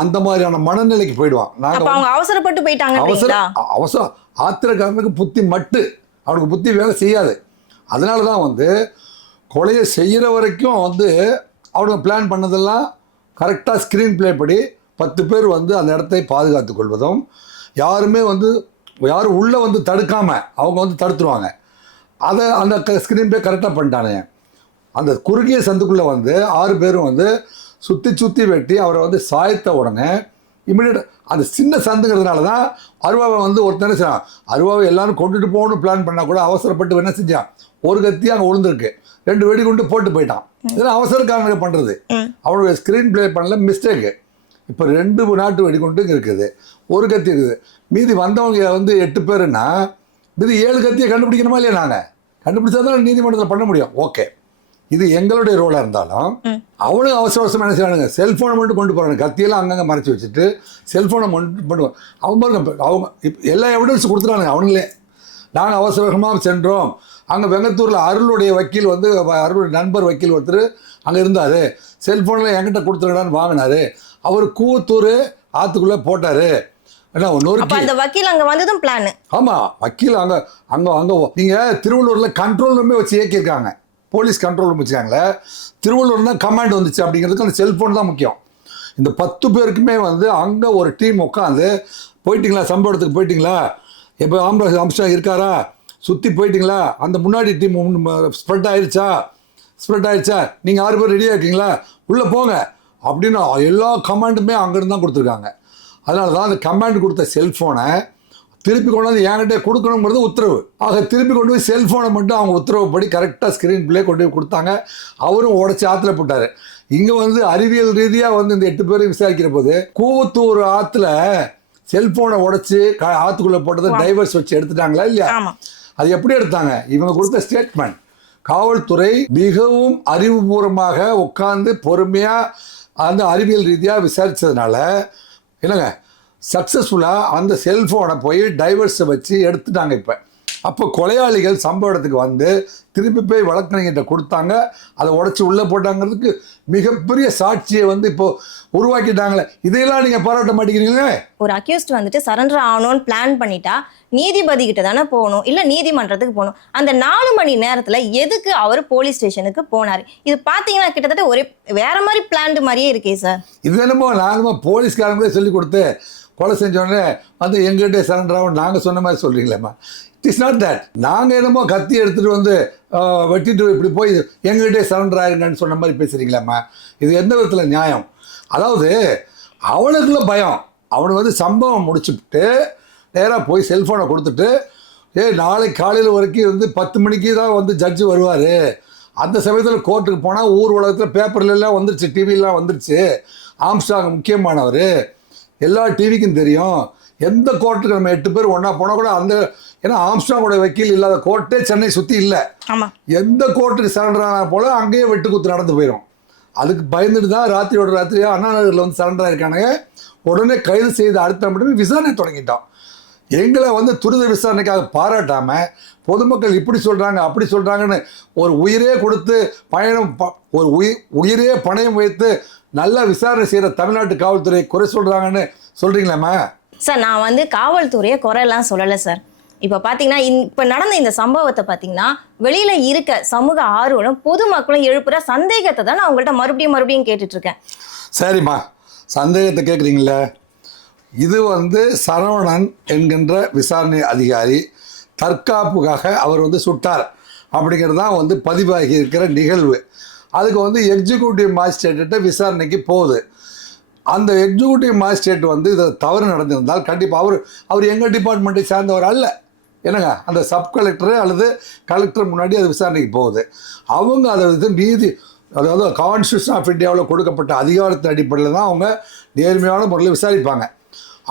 அந்த மாதிரியான மனநிலைக்கு போயிடுவான். அப்ப அவங்க அவசரப்பட்டு போயிட்டாங்க. அவசரம். ஆத்திரக்காரனுக்கு புத்தி மட்டு, அவனுக்கு புத்தி வேலை செய்யாது. அதனால தான் வந்து கொலையை செய்கிற வரைக்கும் வந்து அவனுக்கு பிளான் பண்ணதெல்லாம் கரெக்டாக ஸ்க்ரீன் பிளே படி 10 பேர் வந்து அந்த இடத்தை பாதுகாத்து கொள்வதும், யாருமே வந்து யாரும் உள்ளே வந்து தடுக்காமல் அவங்க வந்து தடுத்துருவாங்க. அதை அந்த ஸ்க்ரீன் பிளே கரெக்டாக பண்ணிட்டானுங்க. அந்த குறுகிய சந்துக்குள்ளே வந்து 6 பேரும் வந்து சுற்றி வெட்டி அவரை வந்து சாய்த்த உடனே இம்மிடியட் அந்த சின்ன சந்துங்கிறதுனால தான் அருவாவை வந்து ஒருத்தனை செய்யலாம். அருவாவை எல்லாரும் கொண்டுட்டு போகணும்னு பிளான் பண்ணால் கூட அவசரப்பட்டு என்ன செஞ்சான், ஒரு கத்தி அங்கே விழுந்திருக்கு, 2 வெடிகுண்டு போட்டு போயிட்டான். இதெல்லாம் அவசரக்காரங்க பண்ணுறது. அவனுடைய ஸ்க்ரீன் பிளே பண்ணல மிஸ்டேக்கு. இப்போ 2 நாட்டு வெடிகுண்டு இருக்குது, ஒரு கத்தி இருக்குது. மீதி வந்தவங்க வந்து 8 பேருன்னா மீதி 7 கத்தியை கண்டுபிடிக்கணுமா இல்லையா? நாங்கள் கண்டுபிடிச்சா தான் நீதிமன்றத்தில் பண்ண முடியும். ஓகே, இது எங்களுடைய ரோலாக இருந்தாலும் அவனும் அவசரம் என்ன செய்வானுங்க, செல்ஃபோனை மட்டும் கொண்டு போகிறாங்க. கத்தியெல்லாம் அங்கங்கே மறைச்சி வச்சுட்டு செல்ஃபோனை மட்டும் பண்ணுவாங்க. அவங்க பாருங்க, அவங்க இப்போ எல்லா எவிடன்ஸ் கொடுத்துட்டானுங்க அவனுங்களே. நாங்கள் அவசரமாக சென்றோம். அங்கே வெங்கத்தூரில் அருளுடைய வக்கீல் வந்து, அருளுடைய நண்பர் வக்கீல் ஒருத்தர் அங்கே இருந்தார், செல்ஃபோனில் என்கிட்ட கொடுத்துருடான்னு வாங்கினார். அவர் கூவத்தூர் ஆற்றுக்குள்ளே போட்டார். என்ன அந்த வக்கீல் அங்கே வந்ததும் பிளான். ஆமாம், வக்கீல் அங்கே அங்கே அங்கே நீங்கள் திருவள்ளூரில் கண்ட்ரோல் ரூமே வச்சு இயக்கியிருக்காங்க. போலீஸ் கண்ட்ரோல் ரூம் வச்சுக்காங்களே, திருவள்ளூர் தான் கமாண்ட் வந்துச்சு அப்படிங்கிறதுக்கு அந்த செல்ஃபோன் தான் முக்கியம். இந்த 10 பேருக்குமே வந்து அங்கே ஒரு டீம் உட்காந்து, போயிட்டீங்களா சம்பவத்துக்கு போயிட்டீங்களா, எப்போ அம்சம் இருக்காரா, சுற்றி போயிட்டீங்களா, அந்த முன்னாடி டீம் ஸ்ப்ரெட் ஆயிடுச்சா, நீங்கள் 6 பேர் ரெடியாக இருக்கீங்களா, உள்ளே போங்க அப்படின்னு எல்லா கமாண்டுமே அங்கேருந்து தான் கொடுத்துருக்காங்க. அதனால தான் அந்த கமாண்ட் கொடுத்த செல்ஃபோனை திருப்பி கொண்டு வந்து என்கிட்ட கொடுக்கணுங்கிறது உத்தரவு. ஆக திருப்பி கொண்டு போய் செல்ஃபோனை மட்டும் அவங்க உத்தரவுப்படி கரெக்டாக ஸ்க்ரீன் பிளே கொண்டு போய் கொடுத்தாங்க. அவரும் உடச்சி ஆற்றுல போட்டார். இங்கே வந்து அறிவியல் ரீதியாக வந்து இந்த 8 பேரையும் விசாரிக்கிற போது கூவத்தூர் ஆற்றுல செல்ஃபோனை உடச்சி ஆற்றுக்குள்ளே போட்டதை டைவர்ஸ் வச்சு எடுத்துட்டாங்களா இல்லையா? அது எப்படி எடுத்தாங்க? இவங்க கொடுத்த ஸ்டேட்மெண்ட். காவல்துறை மிகவும் அறிவுபூர்வமாக உட்கார்ந்து பொறுமையாக அந்த அறிவியல் ரீதியாக விசாரித்ததுனால என்னங்க சக்ஸஸ்ஃபுல்லாக அந்த செல்ஃபோனை போய் டைவர்ஸை வச்சு எடுத்துட்டாங்க. இப்போ அப்போ கொலையாளிகள் சம்பவ இடத்துக்கு வந்து திருப்பி போய் வழக்கறிஞர்கிட்ட கொடுத்தாங்க, அதை உடச்சி உள்ளே போட்டாங்கிறதுக்கு மிகப்பெரிய சாட்சியை வந்து இப்போ உருவாக்கிட்டாங்களே. இதையெல்லாம் நீங்கள் பாராட்ட மாட்டேங்கிறீங்களே. ஒரு அக்யூஸ்ட் வந்துட்டு சரண்டர் ஆகணும்னு பிளான் பண்ணிட்டா நீதிபதி கிட்ட தானே போகணும், இல்லை நீதிமன்றத்துக்கு போகணும். அந்த 4 மணி நேரத்தில் எதுக்கு அவர் போலீஸ் ஸ்டேஷனுக்கு போனார்? இது பார்த்தீங்கன்னா கிட்டத்தட்ட ஒரே வேற மாதிரி பிளான்டு மாதிரியே இருக்கே சார். இது என்னமோ நானுமா போலீஸ்காரங்களே சொல்லி கொடுத்து கொலை செஞ்சோடனே வந்து எங்கிட்டே சரண்டர் ஆகும் நாங்கள் சொன்ன மாதிரி சொல்கிறீங்களேம்மா. It is not that. நாங்கள் என்னமோ கத்தி எடுத்துகிட்டு வந்து வெட்டிட்டு இப்படி போய் எங்ககிட்டே சரண்டர் ஆயிருங்கன்னு சொன்ன மாதிரி பேசுகிறீங்களேம்மா. இது எந்த விதத்தில் நியாயம்? அதாவது அவனுக்குள்ள பயம். அவனுக்கு வந்து சம்பவம் முடிச்சுட்டு நேராக போய் செல்ஃபோனை கொடுத்துட்டு நாளைக்கு காலையில் வரைக்கும் வந்து 10 மணிக்கு தான் வந்து ஜட்ஜு வருவார். அந்த சமயத்தில் கோர்ட்டுக்கு போனால் ஊர் உலகத்தில் பேப்பர்லாம் வந்துருச்சு, டிவிலாம் வந்துருச்சு. ஆம்ஸ்ட்ராங் முக்கியமானவர், எல்லா டிவிக்கும் தெரியும். எந்த கோர்ட்டுக்கு நம்ம 8 பேர் ஒன்றா போனால் கூட அந்த, ஏன்னா ஆம்ஸ்ட்ராங்கோட வக்கீல் இல்லாத கோர்ட்டே சென்னை சுற்றி இல்லை. எந்த கோர்ட்டுக்கு சரண்டர் ஆன போல் அங்கேயே வெட்டுக்குத்து நடந்து போயிடும். அதுக்கு பயந்துட்டு தான் ராத்திரியா அண்ணா நகரில் வந்து சரண்டர் ஆயிருக்கானுங்க. உடனே கைது செய்து அடுத்த மட்டுமே விசாரணை தொடங்கிட்டோம். எங்களை வந்து துரித விசாரணைக்காக பாராட்டாமல் பொதுமக்கள் இப்படி சொல்கிறாங்க அப்படி சொல்கிறாங்கன்னு ஒரு உயிரே கொடுத்து ஒரு உயிரே பணயம் வைத்து நல்லா விசாரணை செய்கிற தமிழ்நாட்டு காவல்துறை குறை சொல்கிறாங்கன்னு சொல்கிறீங்களாம்மா? சார், நான் வந்து காவல்துறையை குறையெல்லாம் சொல்லலை சார். இப்போ பார்த்தீங்கன்னா இப்போ நடந்த இந்த சம்பவத்தை பார்த்தீங்கன்னா வெளியில் இருக்க சமூக ஆர்வலும் பொதுமக்களும் எழுப்புற சந்தேகத்தை தான் நான் உங்கள்கிட்ட மறுபடியும் கேட்டுட்ருக்கேன். சரிம்மா, சந்தேகத்தை கேட்குறீங்களே. இது வந்து சரவணன் என்கின்ற விசாரணை அதிகாரி தற்காப்புக்காக அவர் வந்து சுட்டார் அப்படிங்கிறது தான் வந்து பதிவாகி இருக்கிற நிகழ்வு. அதுக்கு வந்து எக்ஸிக்யூட்டிவ் மாஜிஸ்ட்ரேட்ட விசாரணைக்கு போகுது. அந்த எக்ஸிக்யூட்டிவ் மாஜிஸ்ட்ரேட் வந்து இதை தவறு நடந்திருந்தால் கண்டிப்பாக அவர் எங்கள் டிபார்ட்மெண்ட்டை சார்ந்தவர் அல்ல. என்னங்க, அந்த சப் கலெக்டரு அல்லது கலெக்டர் முன்னாடி அது விசாரணைக்கு போகுது. அவங்க அதை வந்து நீதி, அதாவது கான்ஸ்டியூஷன் ஆஃப் இந்தியாவில் கொடுக்கப்பட்ட அதிகாரத்தின் அடிப்படையில் தான் அவங்க நேர்மையான முறையில் விசாரிப்பாங்க.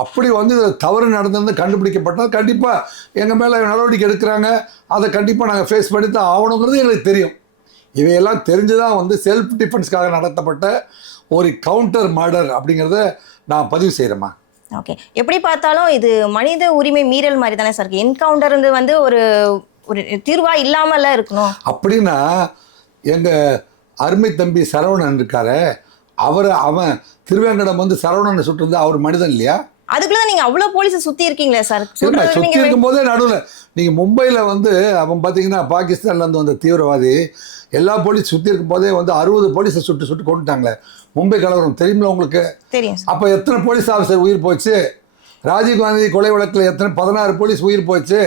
அப்படி வந்து தவறு நடந்திருந்து கண்டுபிடிக்கப்பட்டால் கண்டிப்பாக எங்கள் மேலே நடவடிக்கை எடுக்கிறாங்க. அதை கண்டிப்பாக நாங்கள் ஃபேஸ் பண்ணி தான் ஆகணுங்கிறது எங்களுக்கு தெரியும். இவையெல்லாம் தெரிஞ்சுதான் வந்து செல்ஃப் டிஃபென்ஸ்க்காக நடத்தப்பட்ட ஒரு கவுண்டர் மர்டர் அப்படிங்கிறத நான் பதிவு செய்கிறேம்மா. ஓகே, எப்படி பார்த்தாலும் இது மனித உரிமை மீறல் மாதிரி தானே சார் இருக்கு. என்கவுண்டர் வந்து ஒரு ஒரு தீர்வா இல்லாமல இருக்கணும் அப்படின்னா எங்கள் அருமை தம்பி சரவணன் இருக்காரு, அவன் திருவேங்கடம் வந்து சரவணனை சுட்டு அவர் மனிதன் இல்லையா? அதுக்குள்ள நீங்க அவ்வளவு போலீஸ் சுத்தி இருக்கீங்களே சார். சுத்தி இருக்கும் போதே நடுவில் நீங்க மும்பையில் வந்து அவன் பார்த்தீங்கன்னா பாகிஸ்தான்ல இருந்து வந்த தீவிரவாதி எல்லா போலீஸ் சுத்தி இருக்கும் போதே வந்து 60 போலீஸை சுட்டு கொண்டுட்டாங்களே. மும்பை கலவரம் தெரியுமில்ல உங்களுக்கு? தெரியும். அப்போ எத்தனை போலீஸ் ஆஃபீஸர் உயிர் போச்சு? ராஜீவ்காந்தி கொலை வழக்கில் எத்தனை 16 போலீஸ் உயிர் போச்சு?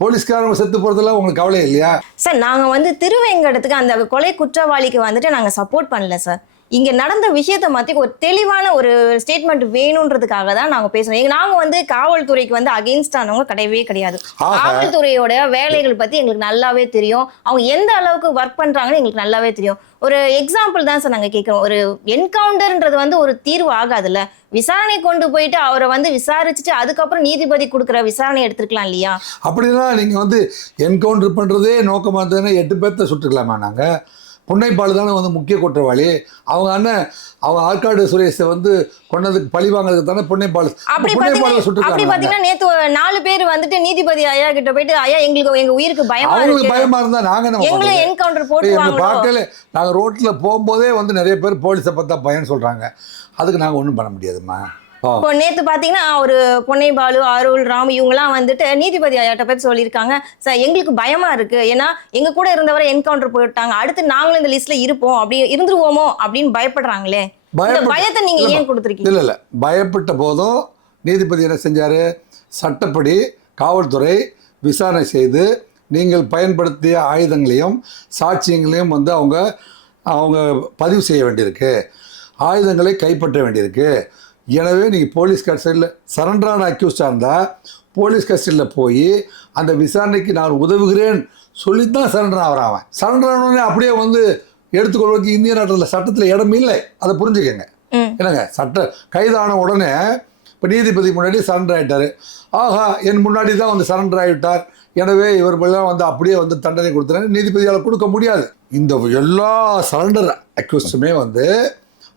போலீஸ்காரங்க செத்து போகிறதுலாம் உங்களுக்கு கவலை இல்லையா? சார் நாங்கள் வந்து திருவேங்கடத்துக்கு அந்த கொலை குற்றவாளிக்கு வந்துட்டு நாங்கள் சப்போர்ட் பண்ணல சார். இங்கே நடந்த விஷயத்தை மாற்றி ஒரு தெளிவான ஒரு ஸ்டேட்மெண்ட் வேணுன்றதுக்காக தான் நாங்கள் பேசுகிறோம். நாங்கள் வந்து காவல்துறைக்கு வந்து அகெயின்ஸ்ட் ஆனவங்க கிடையவே கிடையாது. காவல்துறையோட வேலைகள் பற்றி எங்களுக்கு நல்லாவே தெரியும். அவங்க எந்த அளவுக்கு ஒர்க் பண்ணுறாங்கன்னு எங்களுக்கு நல்லாவே தெரியும். ஒரு எக்ஸாம்பிள் தான் சார் நாங்கள் கேட்குறோம். ஒரு என்கவுண்டர்ன்றது வந்து ஒரு தீர்வு ஆகாதுல்ல. விசாரணை கொண்டு போயிட்டு அவரை வந்து விசாரிச்சுட்டு அதுக்கப்புறம் நீதிபதி கொடுக்குற விசாரணை எடுத்துருக்கலாம் இல்லையா? அப்படின்னா நீங்கள் வந்து என்கவுண்டர் பண்ணுறதே நோக்கமாக இருந்ததுன்னா 8 பேர்த்த சுட்டுக்கலாமா? நாங்கள் புன்னைப்பால் தானே வந்து முக்கிய குற்றவாளி. அவங்க அண்ணன் அவங்க ஆற்காடு சுரேஷை வந்து கொண்டதுக்கு பழி வாங்குறதுக்கு தானே புன்னைப்பால் சுட்டுக்கலாம். நேற்று 4 பேர் வந்துட்டு நீதிபதி ஐயா கிட்ட போயிட்டு ஐயா எங்க உயிருக்கு பயமா இருந்தா நாங்க என்கவுண்டர் போட்டு பார்க்கல. நாங்க ரோட்ல போகும்போதே வந்து நிறைய பேர் போலீஸை பார்த்தா பயன்னு சொல்றாங்க. அதுக்கு நாங்க ஒன்றும் பண்ண முடியாதுமா. இப்போ நேற்று பார்த்தீங்கன்னா ஒரு பொன்னைபாலு, அருள், ராம் இவங்கெல்லாம் வந்துட்டு நீதிபதி ஐயாட்ட பற்றி சொல்லியிருக்காங்க. சார் எங்களுக்கு பயமா இருக்கு, ஏன்னா எங்க கூட இருந்தவரை என்கவுண்டர் போயிட்டாங்க, அடுத்து நாங்களும் இந்த லிஸ்ட்ல இருப்போம், அப்படி இருந்துருவோமோ அப்படின்னு பயப்படுறாங்களே. பயத்தை நீங்க ஏன் கொடுத்துருக்கீங்க? இல்ல பயப்பட்ட போதும் நீதிபதி என்ன செஞ்சாரு? சட்டப்படி காவல்துறை விசாரணை செய்து நீங்கள் பயன்படுத்திய ஆயுதங்களையும் சாட்சியங்களையும் வந்து அவங்க பதிவு செய்ய வேண்டியிருக்கு, ஆயுதங்களை கைப்பற்ற வேண்டியிருக்கு. எனவே நீங்கள் போலீஸ் கஸ்டடியில் சரண்டரான அக்யூஸ்டாக இருந்தால் போலீஸ் கஸ்டடியில் போய் அந்த விசாரணைக்கு நான் உதவுகிறேன் சொல்லித்தான் சரண்டர் ஆகிறான். அவன் சரண்டர் ஆனோடனே அப்படியே வந்து எடுத்துக்கொள்வதற்கு இந்திய நாட்டில் சட்டத்தில் இடம் இல்லை. அதை புரிஞ்சுக்கங்க. என்னங்க, கைதான உடனே இப்போ நீதிபதி முன்னாடி சரண்டர் ஆகிட்டார். ஆஹா, என் முன்னாடி தான் வந்து சரண்டர் ஆகிவிட்டார், எனவே இவர்களெல்லாம் வந்து அப்படியே வந்து தண்டனை கொடுத்துறேன் நீதிபதியால் கொடுக்க முடியாது. இந்த எல்லா சரண்டர் அக்யூஸ்டுமே வந்து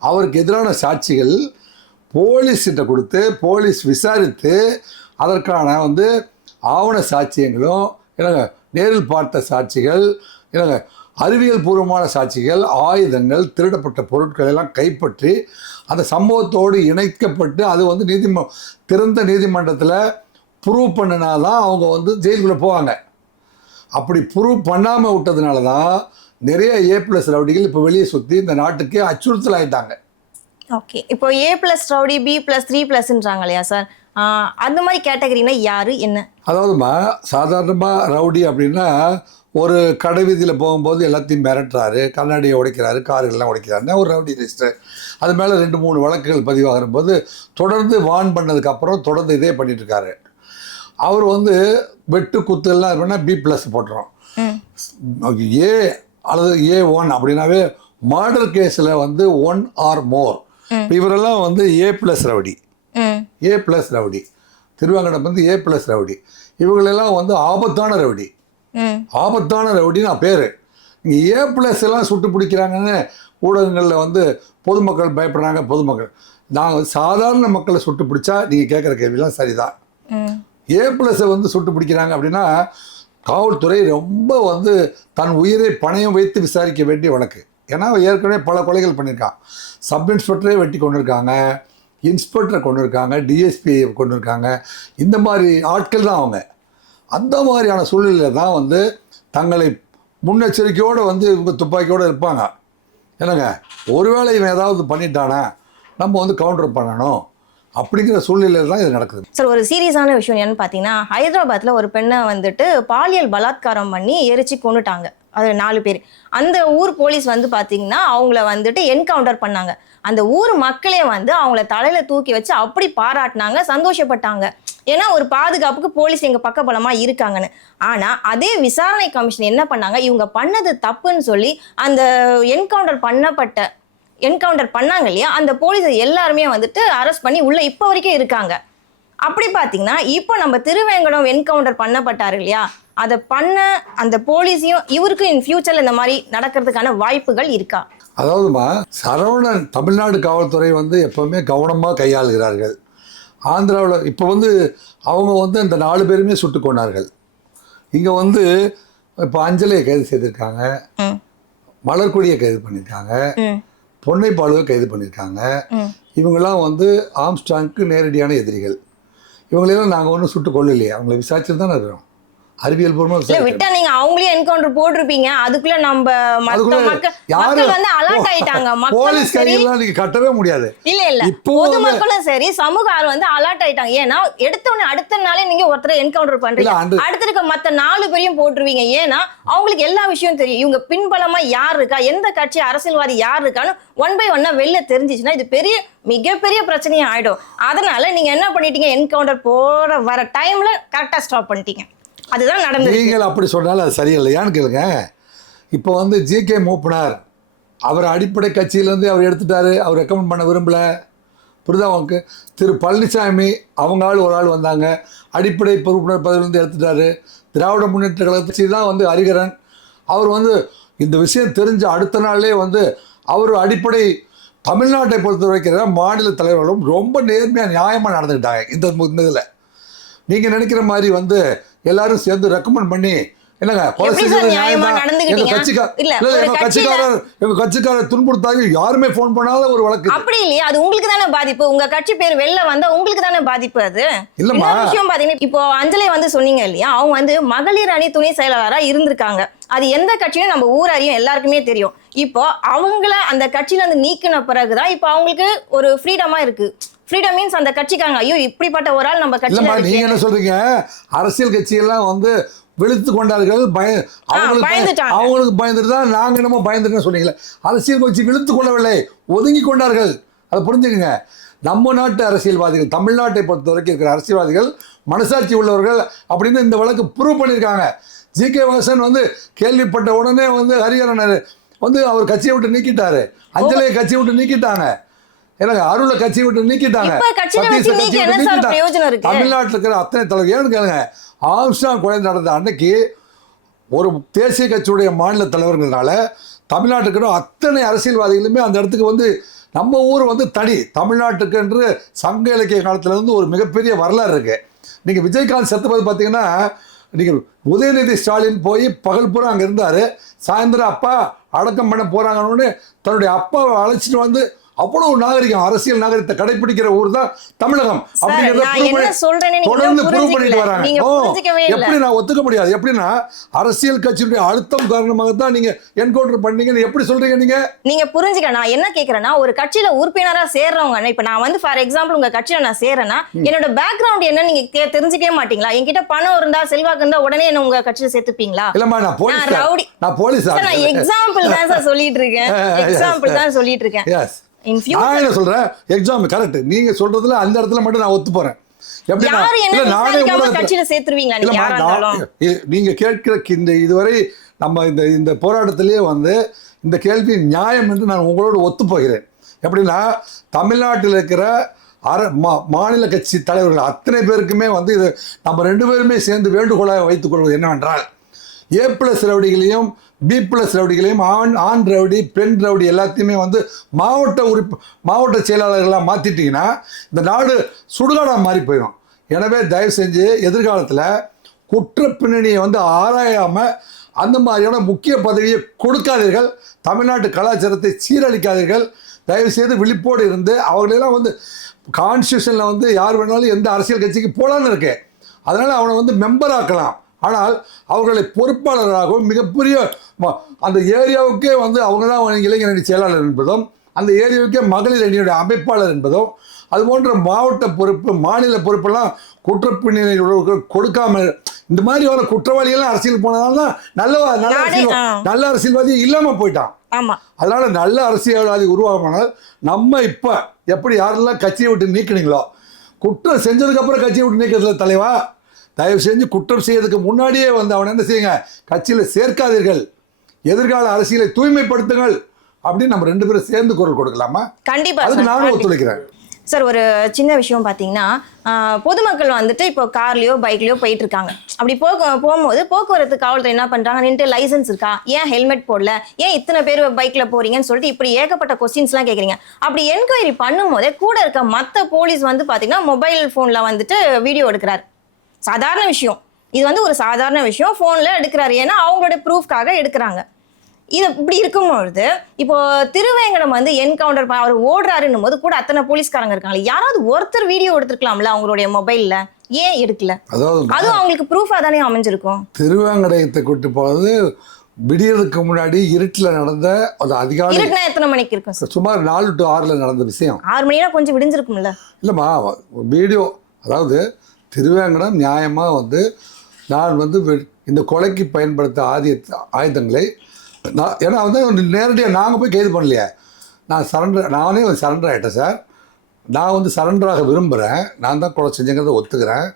அவருக்கு எதிரான சாட்சிகள் போலீஸ்கிட்ட கொடுத்து போலீஸ் விசாரித்து அதற்கான வந்து ஆவண சாட்சியங்களும் என்னங்க நேரில் பார்த்த சாட்சிகள் என்னங்க அறிவியல் பூர்வமான சாட்சிகள், ஆயுதங்கள், திருடப்பட்ட பொருட்கள் எல்லாம் கைப்பற்றி அந்த சம்பவத்தோடு இணைக்கப்பட்டு அது வந்து திறந்த நீதிமன்றத்தில் ப்ரூவ் பண்ணினாதான் அவங்க வந்து ஜெயிலுக்குள்ளே போவாங்க. அப்படி ப்ரூவ் பண்ணாமல் விட்டதுனால தான் நிறைய A+ ரவுடிகள் இப்போ வெளியே சுற்றி இந்த நாட்டுக்கே அச்சுறுத்தல் ஆகிட்டாங்க. ஓகே, இப்போ A+ ரவுடி, B+ 3+ன்றாங்க இல்லையா சார்? அந்த மாதிரி கேட்டகரினா யாரு என்ன? அதாவதுமா சாதாரணமாக ரவுடி அப்படின்னா ஒரு கடை வீதியில் போகும்போது எல்லாத்தையும் மிரட்டுறாரு, கண்ணாடியை உடைக்கிறாரு, கார்கள்லாம் உடைக்கிறாருன்னா ஒரு ரவுடி லிஸ்ட்டு. அது மேலே 2-3 வழக்குகள் பதிவாகிற போது தொடர்ந்து வான் பண்ணதுக்கப்புறம் தொடர்ந்து இதே பண்ணிட்டுருக்காரு. அவர் வந்து வெட்டு குத்துலாம் இருக்குன்னா B+ போட்டுறோம். A அல்லது A1 அப்படின்னாவே மர்டர் கேஸில் வந்து 1 or more. இவரெல்லாம் வந்து A+ rowdy, A+ rowdy. Thiruvengadam வந்து A+ ரவுடி. இவங்களெல்லாம் வந்து ஆபத்தான ரவுடி. ஆபத்தான ரவுடின்னு பேர். இங்கே A+ எல்லாம் சுட்டு பிடிக்கிறாங்கன்னு ஊடகங்களில் வந்து பொதுமக்கள் பயப்படுறாங்க. பொதுமக்கள் நாங்கள் சாதாரண மக்களை சுட்டு பிடிச்சா நீங்கள் கேட்குற கேள்விலாம் சரிதான். A+ வந்து சுட்டு பிடிக்கிறாங்க அப்படின்னா காவல்துறை ரொம்ப வந்து தன் உயிரை பணயம் வைத்து விசாரிக்க வேண்டிய வழக்கு. ஏன்னா ஏற்கனவே பல கொலைகள் பண்ணியிருக்கான். சப் இன்ஸ்பெக்டரே வெட்டி கொண்டு இருக்காங்க, இன்ஸ்பெக்டரை கொண்டு இருக்காங்க, டிஎஸ்பி கொண்டு இருக்காங்க. இந்த மாதிரி ஆட்கள் தான் அவங்க. அந்த மாதிரியான சூழ்நிலையில் தான் வந்து தங்களை முன்னெச்சரிக்கையோடு வந்து இவங்க துப்பாக்கியோடு இருப்பாங்க. என்னங்க, ஒருவேளை இவன் ஏதாவது பண்ணிட்டானா நம்ம வந்து கவுண்டர் பண்ணணும் அப்படிங்கிற சூழ்நிலையில் தான் இது நடக்குது. சார், ஒரு சீரியஸான விஷயம் என்னன்னு பார்த்தீங்கன்னா, ஹைதராபாத்தில் ஒரு பெண்ணை வந்துட்டு பாலியல் பலாத்காரம் பண்ணி எரிச்சு கொண்டுட்டாங்க. அது 4 பேர். அந்த ஊர் போலீஸ் வந்து பார்த்தீங்கன்னா அவங்கள வந்துட்டு என்கவுண்டர் பண்ணாங்க. அந்த ஊர் மக்களே வந்து அவங்கள தலையில தூக்கி வச்சு அப்படி பாராட்டினாங்க, சந்தோஷப்பட்டாங்க. ஏன்னா ஒரு பாதுகாப்புக்கு போலீஸ் எங்க பக்கபலமா இருக்காங்கன்னு. ஆனா அதே விசாரணை கமிஷன் என்ன பண்ணாங்க, இவங்க பண்ணது தப்புன்னு சொல்லி அந்த என்கவுண்டர் பண்ணாங்க இல்லையா, அந்த போலீஸ் எல்லாருமே வந்துட்டு அரெஸ்ட் பண்ணி உள்ள இப்போ வரைக்கும் இருக்காங்க. அப்படி பார்த்தீங்கன்னா இப்போ நம்ம திருவேங்கடம் என்கவுண்டர் பண்ணப்பட்டாரு இல்லையா, அதை பண்ண அந்த போலீஸையும் இவருக்கும் இன் ஃபியூச்சர்ல இந்த மாதிரி நடக்கிறதுக்கான வாய்ப்புகள் இருக்கா? அதாவதுமா, சரவணன் தமிழ்நாடு காவல்துறை வந்து எப்பவுமே கவனமாக கையாளுகிறார்கள். ஆந்திராவில் இப்போ வந்து அவங்க வந்து அந்த 4 பேருமே சுட்டு கொண்டார்கள். இங்கே வந்து இப்போ அஞ்சலியை கைது செய்திருக்காங்க, மலர்கொடியை கைது பண்ணியிருக்காங்க, பொன்னைப்பாலுவை கைது பண்ணியிருக்காங்க. இவங்கெல்லாம் வந்து ஆம்ஸ்டாங்க்கு நேரடியான எதிரிகள். இவங்களெல்லாம் நாங்கள் ஒன்றும் சுட்டு கொள்ளலையே, அவங்கள விசாரிச்சுட்டு தானே இருக்கிறோம். அறிவியல் பூர்வமா விட்டா நீங்க அவங்களே என்கவுண்டர் போட்டிருப்பீங்க. அதுக்குள்ள நம்ம மக்கள் வந்து அலர்ட் ஆயிட்டாங்க. போலீஸ் கையெல்லாம் நீங்க கட்டவே முடியாது. இல்ல பொதுமக்களும் சரி சமூக ஆர்வம் வந்து அலர்ட் ஆயிட்டாங்க. ஏன்னா எடுத்த உடனே அடுத்த நாளே நீங்க ஒருத்தரை என்கவுண்டர் பண்றீங்க, அடுத்து இருக்க மத்த 4 பேரையும் போட்டுருவீங்க. ஏன்னா அவங்களுக்கு எல்லா விஷயம் தெரியும். இவங்க பின்பலமா யார் இருக்கா, எந்த கட்சி அரசியல்வாதி யார் இருக்கான்னு 1 by 1 வெளில தெரிஞ்சிச்சுன்னா இது மிகப்பெரிய பிரச்சனையா ஆயிடும். அதனால நீங்க என்ன பண்ணிட்டீங்க, என்கவுண்டர் போற வர டைம்ல கரெக்டா ஸ்டாப் பண்ணிட்டீங்க. அதுதான் நடந்தது. நீங்கள் அப்படி சொன்னாலும் அது சரியில்லையான்னு கேளுங்க. இப்போ வந்து ஜி.கே. மூப்பனார் அவர் அடிப்படை கட்சியிலேருந்து அவர் எடுத்துட்டாரு, அவர் ரெக்கமெண்ட் பண்ண விரும்பலை. புரிதா அவங்களுக்கு? திரு பழனிசாமி அவங்க ஒரு ஆள் வந்தாங்க, அடிப்படை பொறுப்பினர் பதவியிலேருந்து எடுத்துட்டாரு. திராவிட முன்னேற்ற கழகத்தை தான் வந்து ஹரிகரன் அவர் வந்து இந்த விஷயம் தெரிஞ்ச அடுத்த நாள்லேயே வந்து அவர் அடிப்படை தமிழ்நாட்டை பொறுத்த வரைக்கும் மாநில தலைவர்களும் ரொம்ப நேர்மையாக நியாயமாக நடந்துக்கிட்டாங்க. இந்த இதில் நீங்கள் நினைக்கிற மாதிரி வந்து எல்லாரும் சேர்ந்து ரெக்கமெண்ட் பண்ணி என்னங்க எங்க கட்சிக்காரர் துன்புறுத்தாங்க யாருமே போன் பண்ணாத ஒரு வழக்கு. அப்படி இல்லையா? அது உங்களுக்கு தானே பாதிப்பு. உங்க கட்சி பேர் வெளில வந்தா உங்களுக்கு தானே பாதிப்பு. அது இல்லம்மா விஷயம் பாத்தீங்கன்னா இப்போ அஞ்சலி வந்து சொன்னீங்க இல்லையா, அவங்க வந்து மகளிர் அணி துணை செயலாளரா இருந்திருக்காங்க. அது எந்த கட்சியும் நம்ம ஊரறியும் எல்லாருக்குமே தெரியும். இப்போ அவங்கள அந்த கட்சியில இருந்து நீக்கின பிறகுதான் இப்போ அவங்களுக்கு ஒரு ஃப்ரீடமா இருக்கு. ஃப்ரீடம் மீன்ஸ் அந்த கட்சிக்காங்க ஐயோ இப்படிப்பட்ட ஒரு ஆள் நம்ம கட்சியில. நீங்க என்ன சொல்றீங்க, அரசியல் கட்சியெல்லாம் வந்து விழித்து கொண்டார்கள், அவங்களுக்கு பயந்துட்டு தான் நாங்க என்னமோ பயந்துட்டு சொன்னீங்களே. அரசியல் கட்சி விழித்து கொள்ளவில்லை, ஒதுங்கி கொண்டார்கள். அதை புரிஞ்சுக்கங்க. நம்ம நாட்டு அரசியல்வாதிகள், தமிழ்நாட்டை பொறுத்த வரைக்கும் இருக்கிற அரசியல்வாதிகள் மனசாட்சி உள்ளவர்கள் அப்படின்னு இந்த வழக்கு ப்ரூவ் பண்ணியிருக்காங்க. ஜி.கே. வாசன் வந்து கேள்விப்பட்ட உடனே வந்து ஹரிஹரன் வந்து அவர் கட்சியை விட்டு நீக்கிட்டாரு, அஞ்சலியை கட்சியை விட்டு நீக்கிட்டாங்க, எனக்கு அருளை கட்சியை விட்டு நீக்கிட்டாங்க, தமிழ்நாட்டில் இருக்கிற அத்தனை தலைவர். ஏன்னு கேளுங்க, ஆம்ஸ்டாங் கொலை நடந்த அன்னைக்கு ஒரு தேசிய கட்சியுடைய மாநில தலைவர்களால தமிழ்நாட்டுக்கு இருக்கிற அத்தனை அரசியல்வாதிகளுமே அந்த இடத்துக்கு வந்து நம்ம ஊர் வந்து தனி தமிழ்நாட்டுக்கு என்று சங்க இலக்கிய காலத்திலேருந்து ஒரு மிகப்பெரிய வரலாறு இருக்கு. நீங்கள் விஜயகாந்த் செத்துப்பது பார்த்தீங்கன்னா, நீங்கள் உதயநிதி ஸ்டாலின் போய் பகல் பூரா அங்கே இருந்தார், சாயந்தரம் அப்பா அடக்கம் பண்ண போகிறாங்கன்னு தன்னுடைய அப்பாவை அழைச்சிட்டு வந்து அவ்வளவு நாகரிகம், அரசியல் நாகரிகத்தை கடைபிடிக்கிற ஊர் தான் தமிழகம் தொடர்ந்து ப்ரூவ் பண்ணிட்டு வராங்க. எப்படி நான் ஒத்துக்க முடியாது? எப்படின்னா அரசியல் கட்சியுடைய அழுத்தம் காரணமாக தான் நீங்க என்கவுண்டர் பண்ணீங்கன்னு எப்படி சொல்றீங்க? நீங்க புரிஞ்சுக்க. நான் என்ன கேக்குறேன்னா, ஒரு கட்சியில உறுப்பினரா சேர்றவங்க, இப்ப நான் வந்து ஃபார் எக்ஸாம்பிள் உங்க கட்சியில நான் சேர்றேன்னா என்னோட பேக்ரவுண்ட் என்ன நீங்க தெரிஞ்சுக்கவே மாட்டீங்களா? என்கிட்ட பணம் இருந்தா செல்வாக்கு இருந்தா உடனே என்ன உங்க கட்சியில சேர்த்துப்பீங்களா? இல்லம்மா, நான் போலீஸ். நான் எக்ஸாம்பிள் தான் சார் சொல்லிட்டு இருக்கேன், எக்ஸாம்பிள் தான் சொல்லிட்டு இருக்கேன். நான் என்ன சொல்றேன், எக்ஸாம் கரெக்ட். நீங்க சொல்றதுல அந்த இடத்துல மட்டும் நான் ஒத்து போறேன். நீங்க கேட்கிற இந்த இதுவரை நம்ம இந்த போராட்டத்திலேயே வந்து இந்த கேள்வி நியாயம் என்று நான் உங்களோடு ஒத்து போகிறேன். எப்படின்னா, தமிழ்நாட்டில் இருக்கிற மாநில கட்சி தலைவர்கள் அத்தனை பேருக்குமே வந்து இது நம்ம 2 பேருமே சேர்ந்து வேண்டுகோளாக வைத்துக் கொள்வது என்னவென்றால், A+ ரவுடிகளையும் B+ ரவுடிகளையும் ஆண் ரவுடி பெண் ரவுடி எல்லாத்தையுமே வந்து மாவட்ட செயலாளர்களாக மாற்றிட்டிங்கன்னா இந்த நாடு சுடுகாடாக மாறி போயிடும். எனவே தயவு செஞ்சு எதிர்காலத்தில் குற்ற பின்னணியை வந்து ஆராயாமல் அந்த மாதிரியான முக்கிய பதவியை கொடுக்காதீர்கள். தமிழ்நாட்டு கலாச்சாரத்தை சீரழிக்காதீர்கள். தயவு செய்து விழிப்போடு இருந்து அவங்களெல்லாம் வந்து கான்ஸ்டியூஷனில் வந்து யார் வேணாலும் எந்த அரசியல் கட்சிக்கு போகலான்னு இருக்கு. அதனால் அவனை வந்து மெம்பர் ஆக்கலாம். ஆனால் அவர்களை பொறுப்பாளராகவும் மிகப்பெரிய அந்த ஏரியாவுக்கே வந்து அவங்க தான் இளைஞரணி செயலாளர் என்பதும், அந்த ஏரியாவுக்கே மகளிர் அணியுடைய அமைப்பாளர் என்பதும், அது போன்ற மாவட்ட பொறுப்பு மாநில பொறுப்பெல்லாம் குற்றப்பின்னணி கொடுக்காம இந்த மாதிரி வர குற்றவாளிகள்லாம் அரசியல் போனதால தான் நல்ல அரசியல்வாதி இல்லாம போயிட்டான். அதனால நல்ல அரசியல்வாதி உருவாகமானால் நம்ம இப்ப எப்படி யாரெல்லாம் கட்சியை விட்டு நீக்கினீங்களோ, குற்றம் செஞ்சதுக்கு அப்புறம் கட்சியை விட்டு நீக்கிறதுல தலைவா, தயவு செஞ்சு குற்றம் செய்யறதுக்கு முன்னாடியே வந்து அவனை என்ன செய்யுங்க, கட்சியில சேர்க்காதீர்கள், எதிர்கால அரசியலை தூய்மைப்படுத்துங்கள் அப்படின்னு நம்ம 2 பேரும் சேர்ந்து குரல் கொடுக்கலாமா? கண்டிப்பா, அதுக்கு நானும் ஒத்துழைக்கிறேன். சார் ஒரு சின்ன விஷயம் பார்த்தீங்கன்னா பொதுமக்கள் வந்துட்டு இப்போ கார்லயோ பைக்லயோ போயிட்டு இருக்காங்க. அப்படி போகும்போது போக்குவரத்து காவல்துறை என்ன பண்றாங்க, நின்று லைசன்ஸ் இருக்கா, ஏன் ஹெல்மெட் போடல, ஏன் இத்தனை பேர் பைக்ல போறீங்கன்னு சொல்லிட்டு இப்படி ஏகப்பட்ட கொஸ்டின்ஸ்லாம் கேட்குறீங்க. அப்படி என்கொயரி பண்ணும்போதே கூட இருக்க மற்ற போலீஸ் வந்து பார்த்தீங்கன்னா மொபைல் ஃபோனில் வந்துட்டு வீடியோ எடுக்கிறார். சாதாரண விஷயம், இது வந்து ஒரு சாதாரண விஷயம், ஃபோனில் எடுக்கிறாரு. ஏன்னா அவங்களோட ப்ரூஃப்காக எடுக்கிறாங்க. இது இப்படி இருக்கும்பொழுது இப்போ திருவேங்கடம் வந்து என்கவுண்டர் அவர் ஓடுறாருன்னும் போது கூட அத்தனை போலீஸ்காரங்க இருக்காங்க. யாராவது ஒருத்தர் வீடியோ எடுத்துருக்கலாம்ல அவங்களுடைய மொபைல்ல, ஏன் எடுக்கல? அதுவும் அவங்களுக்கு ப்ரூஃபா தானே அமைஞ்சிருக்கும். திருவேங்கடத்தை கூட்டு போறது விடியறதுக்கு முன்னாடி இருட்டில் நடந்த ஒரு அதிகாலை. இருட்டுனா எத்தனை மணிக்கு இருக்கும்? சுமார் 4 to 6 நடந்த விஷயம். 6 மணினா கொஞ்சம் விடிஞ்சிருக்கும்ல. இல்லைம்மா, வீடியோ அதாவது திருவேங்கடம் நியாயமாக வந்து நான் வந்து இந்த கொலைக்கு பயன்படுத்த ஆயுதங்களை ஏன்னா வந்து நேரடியாக நாங்கள் போய் கைது பண்ணலையே, நானே சரண்டர் ஆகிட்டேன் சார். நான் வந்து சரண்டராக விரும்புகிறேன், நான் தான் கொலை செஞ்சேங்கிறத ஒத்துக்கிறேன்.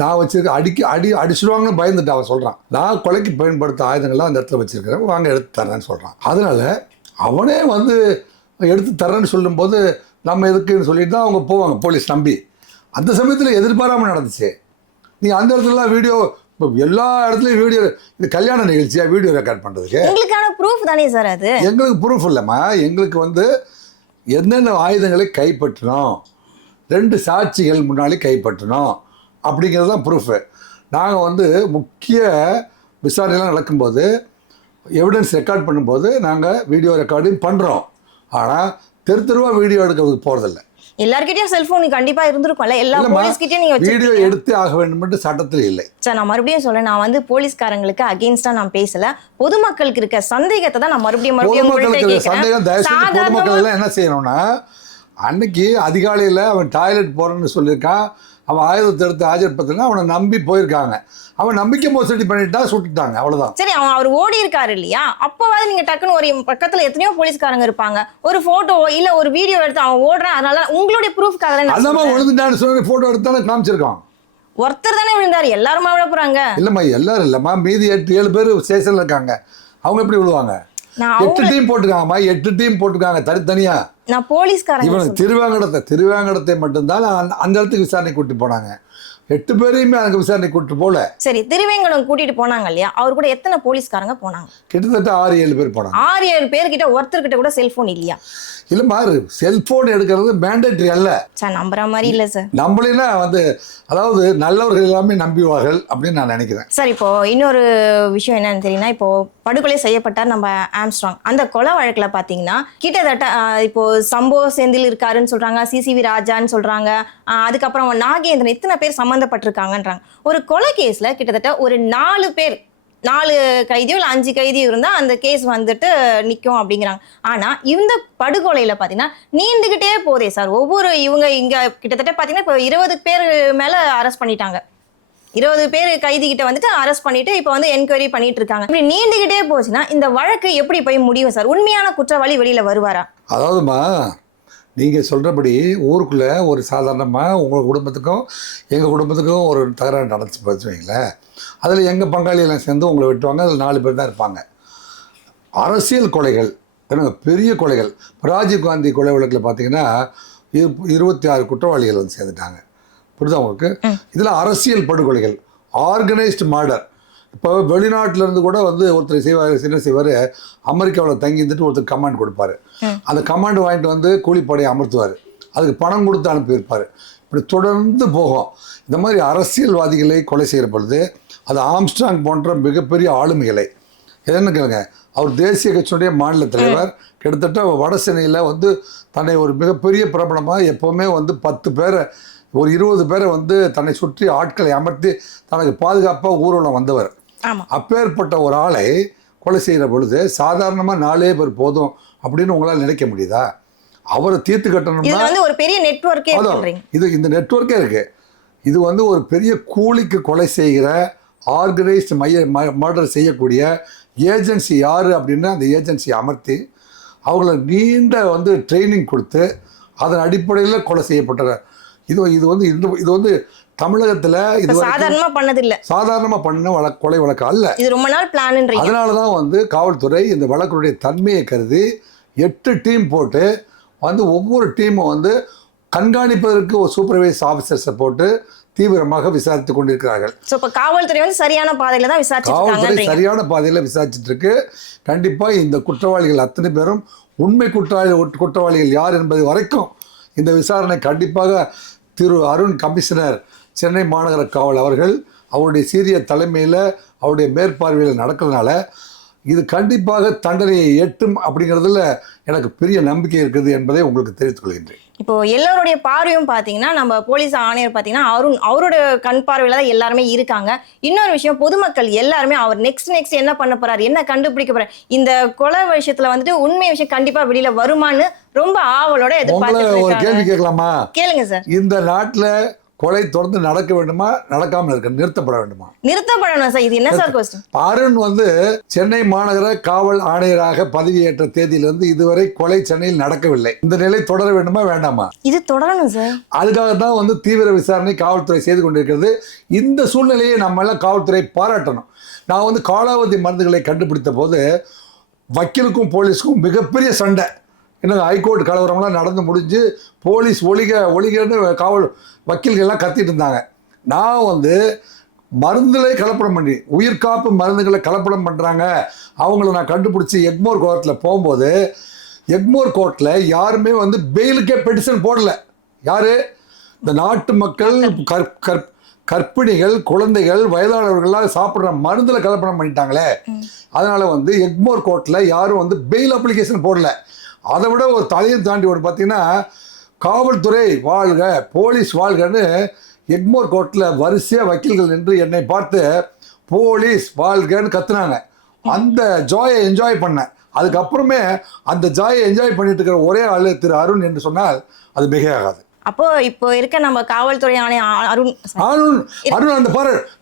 நான் வச்சுருக்க அடிச்சிடுவாங்கன்னு பயந்துட்டு அவன் சொல்கிறான். நான் கொலைக்கு பயன்படுத்த ஆயுதங்கள்லாம் அந்த இடத்துல வச்சுருக்கிறேன், வாங்க எடுத்து தரேன்னு சொல்கிறான். அதனால் அவனே வந்து எடுத்து தரேன்னு சொல்லும்போது நம்ம எதுக்குன்னு சொல்லிட்டு தான் அவங்க போவாங்க போலீஸ் நம்பி. அந்த சமயத்தில் எதிர்பாராமல் நடந்துச்சு. நீ அந்த இடத்துலலாம் வீடியோ, இப்போ எல்லா இடத்துலையும் வீடியோ, இது கல்யாண நிகழ்ச்சியாக வீடியோ ரெக்கார்ட் பண்ணுறதுக்கு எங்களுக்கான ப்ரூஃப் தானே சார் அது? எங்களுக்கு ப்ரூஃப் இல்லைம்மா, எங்களுக்கு வந்து என்னென்ன ஆயுதங்களை கைப்பற்றணும், 2 சாட்சிகள் முன்னாடி கைப்பற்றணும் அப்படிங்கிறது தான் ப்ரூஃபு. நாங்கள் வந்து முக்கிய விசாரணைலாம் நடக்கும்போது எவிடன்ஸ் ரெக்கார்ட் பண்ணும்போது நாங்கள் வீடியோ ரெக்கார்டிங் பண்ணுறோம். ஆனால் தெருவாக வீடியோ எடுக்கிறதுக்கு போகிறதில்ல. எல்லார்கிட்டயும் செல்போன் கண்டிப்பா இருந்திருக்கும்ல, எல்லா போலீஸ்கிட்டயும் நீங்க வீடியோ எடுத்து ஆக வேண்டும் சட்டத்தில் இல்லை சார். நான் மறுபடியும் சொல்றேன், நான் வந்து போலீஸ்காரங்களுக்கு அகைன்ஸ்டா நான் பேசல, பொதுமக்களுக்கு இருக்க சந்தேகத்தை தான் நான் மறுபடியும் சந்தேகம். பொதுமக்கள் எல்லாம் என்ன செய்யணும்னா, அன்னைக்கு அதிகாலையில் அவன் டாய்லெட் போறேன்னு சொல்லியிருக்கான், அவன் ஆயுதத்தை எடுத்து ஆஜர்படுத்தினா அவனை நம்பி போயிருக்காங்க, அவன் நம்பிக்கை மோசடி பண்ணிட்டா சுட்டுட்டாங்க, அவ்வளவுதான். சரி, அவர் ஓடி இருக்காரு இல்லையா, அப்போவாது நீங்க டக்குன்னு ஒரு பக்கத்துல எத்தனையோ போலீஸ்காரங்க இருப்பாங்க, ஒரு போட்டோ இல்ல ஒரு வீடியோ எடுத்து அவன் ஓடுறான், அதனால உங்களுடைய ப்ரூஃப்காக அதாம விழுந்துட்டான்னு சொல்லி போட்டோ எடுத்தானே காமிச்சிருக்கான். ஒருத்தர் தானே விழுந்தாரு, எல்லாருமா விழ போறாங்க? இல்லம்மா, எல்லாரும் இல்லம்மா, மீதி 8-7 பேர் ஸ்டேஷன்ல இருக்காங்க, அவங்க எப்படி விழுவாங்க? 8 டீம் போட்டுருக்காங்கம்மா, 8 டீம் போட்டுருக்காங்க தனித்தனியா. நான் போலீஸ்காரங்க இவன் திருவேங்கடத்தை மட்டும்தான் அந்த இடத்துக்கு விசாரணை கூட்டி போனாங்க. 8 பேரையுமே அங்கே விசாரணை கூட்டு போல. சரி, திருவேங்கடம் கூட்டிட்டு போனாங்க இல்லையா, அவர் கூட எத்தனை போலீஸ்காரங்க போனாங்க? கிட்டத்தட்ட 6-7 பேர் போனாங்க. 6-7 பேர்கிட்ட ஒருத்தர்கிட்ட கூட செல்போன் இல்லையா? இல்ல மாறு, செல்போன் எடுக்கிறது மேண்டேட்டரி அல்ல சார். நம்புற மாதிரி இல்ல சார். நம்மளா வந்து அதாவது நல்லவர்கள் எல்லாமே நம்புவார்கள் அப்படின்னு நான் நினைக்கிறேன் சார். இப்போ இன்னொரு விஷயம் என்னன்னு தெரியும்னா, இப்போ படுகொலை செய்யப்பட்டார் நம்ம ஆம்ஸ்ட்ராங். அந்த கொலை வழக்குல பாத்தீங்கன்னா கிட்டத்தட்ட இப்போ சம்போ செந்தில் இருக்காருன்னு சொல்றாங்க, சிசிவி ராஜான்னு சொல்றாங்க, அதுக்கப்புறம் நாகேந்திரன், இத்தனை பேர் சம்மந்தப்பட்டிருக்காங்கன்றாங்க. ஒரு கொலை கேஸ்ல கிட்டத்தட்ட ஒரு 4 கைதியோ இல்லை 5 கைதியோ இருந்தால் அந்த கேஸ் வந்துட்டு நிற்கும் அப்படிங்கிறாங்க. ஆனால் இந்த படுகொலையில் பார்த்தீங்கன்னா நீண்டுக்கிட்டே போதே சார். இவங்க இங்கே கிட்டத்தட்ட பார்த்தீங்கன்னா இப்போ 20 பேர் மேலே அரெஸ்ட் பண்ணிட்டாங்க. 20 பேர் கைதிகிட்ட வந்துட்டு அரெஸ்ட் பண்ணிட்டு இப்போ வந்து என்கொயரி பண்ணிட்டு இருக்காங்க. இப்படி நீண்டுக்கிட்டே போச்சுன்னா இந்த வழக்கு எப்படி போய் முடியும் சார்? உண்மையான குற்றவாளி வெளியில் வருவாரா? அதாவதுமா, நீங்கள் சொல்கிறபடி ஊருக்குள்ளே ஒரு சாதாரணமாக உங்கள் குடும்பத்துக்கும் எங்கள் குடும்பத்துக்கும் ஒரு தகராறு நடந்துச்சு வச்சுங்களேன், அதில் எங்கள் பங்காளியெல்லாம் சேர்ந்து உங்களை வெட்டுவாங்க, அதில் 4 பேர் தான் இருப்பாங்க. அரசியல் கொலைகள், பெரிய கொலைகள், ராஜீவ்காந்தி கொலை வழக்கில் பார்த்தீங்கன்னா 26 குற்றவாளிகள் வந்து சேர்ந்துட்டாங்க. புரியுதா உங்களுக்கு? இதில் அரசியல் படுகொலைகள், ஆர்கனைஸ்டு மர்டர். இப்போ வெளிநாட்டிலேருந்து கூட வந்து ஒருத்தர் என்ன செய்வார், அமெரிக்காவில் தங்கி இருந்துட்டு ஒருத்தர் கமாண்ட் கொடுப்பாரு, அந்த கமாண்ட் வாங்கிட்டு வந்து கூலிப்படையை அமர்த்துவார், அதுக்கு பணம் கொடுத்து அனுப்பியிருப்பார். இப்படி தொடர்ந்து போகும். இந்த மாதிரி அரசியல்வாதிகளை கொலை செய்கிற பொழுது அது ஆம்ஸ்ட்ராங் போன்ற மிகப்பெரிய ஆளுமைகளை எதுன்னு கேளுங்க. அவர் தேசிய கட்சியுடைய மாநில தலைவர், கிட்டத்தட்ட வட சென்னையில் வந்து தன்னை ஒரு மிகப்பெரிய பிரபலமாக எப்போவுமே வந்து 10 பேரை ஒரு 20 பேரை வந்து தன்னை சுற்றி ஆட்களை அமர்த்தி தனக்கு பாதுகாப்பாக ஊர்வலம் வந்தவர். அப்பேற்பட்ட ஒரு ஆளை கொலை செய்கிற பொழுது சாதாரணமாக 4 பேர் போதும் அப்படின்னு உங்களால் நினைக்க முடியுதா? அவரை தீர்த்து கட்டணும்னா ஒரு பெரிய நெட்வொர்க்கே இந்த நெட்வொர்க்கே இருக்கு. இது வந்து ஒரு பெரிய கூலிக்கு கொலை செய்கிற ஆர்கனைஸ்டு மர்டர் செய்யக்கூடிய ஏஜென்சி யார் அப்படின்னா அந்த ஏஜென்சியை அமர்த்தி அவங்கள நீண்ட வந்து ட்ரைனிங் கொடுத்து அதன் அடிப்படையில் கொலை செய்யப்பட்ட இது வந்து தமிழகத்தில் இது சாதாரணமாக பண்ண கொலை வழக்கு அல்ல. இது ரொம்ப நாள் பிளான். அதனால தான் வந்து காவல்துறை இந்த வழக்குடைய தன்மையை கருதி 8 டீம் போட்டு வந்து ஒவ்வொரு டீமும் வந்து கண்காணிப்பதற்கு ஒரு சூப்பர்வைஸ் ஆஃபீஸர்ஸை போட்டு தீவிரமாக விசாரித்து கொண்டிருக்கிறார்கள். சோ இப்ப காவல்துறை வந்து சரியான பாதையில தான் காவல்துறை விசாரிச்சிருக்காங்க. சரியான பாதையில் விசாரிச்சுட்டு இருக்கு. கண்டிப்பா இந்த குற்றவாளிகள் அத்தனை பேரும் உண்மை குற்றவாளிகள் யார் என்பது வரைக்கும் இந்த விசாரணை கண்டிப்பாக திரு அருண் கமிஷனர் சென்னை மாநகர காவல் அவர்கள் அவருடைய சீரிய தலைமையில் அவருடைய மேற்பார்வையில் நடக்கிறதுனால இது கண்டிப்பாக தண்டனையை எட்டும் அப்படிங்கிறதுல எனக்கு பெரிய நம்பிக்கை இருக்குது என்பதை உங்களுக்கு தெரிவித்துக் கொள்கின்றேன். இப்போ எல்லாருடைய பார்வையும் பாத்தீங்கன்னா நம்ம போலீஸ் ஆணையர் பாத்தீங்கன்னா அவரோட கண் பார்வையில தான் எல்லாருமே இருக்காங்க. இன்னொரு விஷயம், பொதுமக்கள் எல்லாருமே அவர் நெக்ஸ்ட் என்ன பண்ண போறாரு, என்ன கண்டுபிடிக்க போறாரு, இந்த கொலை விஷயத்துல வந்துட்டு உண்மை விஷயம் கண்டிப்பா வெளியில வருமான்னு ரொம்ப ஆவலோட உங்களை ஒரு கேள்வி எதிர்பார்த்து கேட்கலாமா? கேளுங்க சார். இந்த நாட்டில் கொலை தொடர்ந்து நடக்க வேண்டுமா, நடக்காமல் இருக்க நிறுத்தப்பட வேண்டுமா? நிறுத்தப்படணும் சார். இது என்ன சார் கொஸ்டின்? அருண் சென்னை மாநகர காவல் ஆணையராக பதவியேற்ற தேதியிலிருந்து இதுவரை கொலை சென்னையில் நடக்கவில்லை. இந்த நிலை தொடர வேண்டுமா வேண்டாமா? இது தொடரணும் சார். அதுக்காக தான் தீவிர விசாரணை காவல்துறை செய்து கொண்டிருக்கிறது. இந்த சூழ்நிலையை நம்ம எல்லாம் காவல்துறை பாராட்டணும். நான் காலாவதி மருந்துகளை கண்டுபிடித்த போது வக்கீலுக்கும் போலீஸுக்கும் மிகப்பெரிய சண்டை. என்ன ஹைகோர்ட் கலவரம்லாம் நடந்து முடிஞ்சு போலீஸ் ஒளிகன்னு காவல் வக்கீல்கள்லாம் கத்திட்டு இருந்தாங்க. நான் மருந்துகளை கலப்படம் பண்ணி உயிர்காப்பு மருந்துகளை கலப்படம் பண்ணுறாங்க அவங்கள நான் கண்டுபிடிச்சி எக்மோர் கோர்ட்டில் போகும்போது எக்மோர் கோர்ட்டில் யாருமே பெயிலுக்கே பெட்டிஷன் போடலை. யார்? இந்த நாட்டு மக்கள் கர்ப்பிணிகள், குழந்தைகள், வயதானவர்கள்லாம் சாப்பிட்ற மருந்தில் கலப்படம் பண்ணிட்டாங்களே. அதனால் எக்மோர் கோர்ட்டில் யாரும் பெயில் அப்ளிகேஷன் போடலை. அதை விட ஒரு தலையும் தாண்டி பார்த்தீங்கன்னா காவல்துறை வாழ்க, போலீஸ் வாழ்கன்னு எக்மோர் கோர்ட்டில் வரிசையாக வக்கீல்கள் நின்று என்னை பார்த்து போலீஸ் வாழ்கன்னு கத்துனாங்க. அந்த ஜாயை என்ஜாய் பண்ணேன். அதுக்கப்புறமே அந்த ஜாயை என்ஜாய் பண்ணிட்டு இருக்கிற ஒரே ஆள் திரு அருண் என்று சொன்னால் அது மிகையாகாது. அப்போ இப்போ இருக்க நம்ம காவல்துறை ஆணையர் அருண் அந்த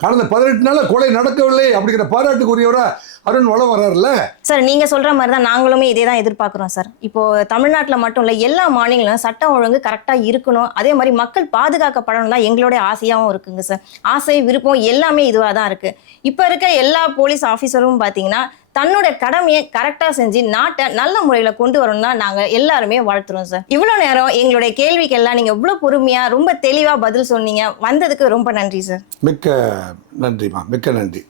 கடந்த 18 நாள் கொலை நடக்கவில்லை அப்படிங்கிற பாராட்டுக்குரியவரா அருண் வளம் வர்றாருல்ல சார். நீங்க சொல்ற மாதிரி தான் நாங்களுமே இதே தான் எதிர்பார்க்கிறோம் சார். இப்போ தமிழ்நாட்டில் மட்டும் இல்லை, எல்லா மாநிலங்களும் சட்டம் ஒழுங்கு கரெக்டா இருக்கணும், அதே மாதிரி மக்கள் பாதுகாக்கப்படணும் தான் எங்களுடைய ஆசையாகவும் இருக்குங்க சார். ஆசை, விருப்பம் எல்லாமே இதுவாக தான் இருக்கு. இப்போ இருக்க எல்லா போலீஸ் ஆஃபீஸரும் பார்த்தீங்கன்னா தன்னோட கடமையை கரெக்டா செஞ்சு நாட்டை நல்ல முறையில கொண்டு வரணும் தான் நாங்க எல்லாருமே வாழ்த்துறோம் சார். இவ்வளவு நேரம் எங்களுடைய கேள்விக்கெல்லாம் நீங்க இவ்வளவு பொறுமையா ரொம்ப தெளிவா பதில் சொன்னீங்க. வந்ததுக்கு ரொம்ப நன்றி சார். மிக்க நன்றிமா, மிக்க நன்றி.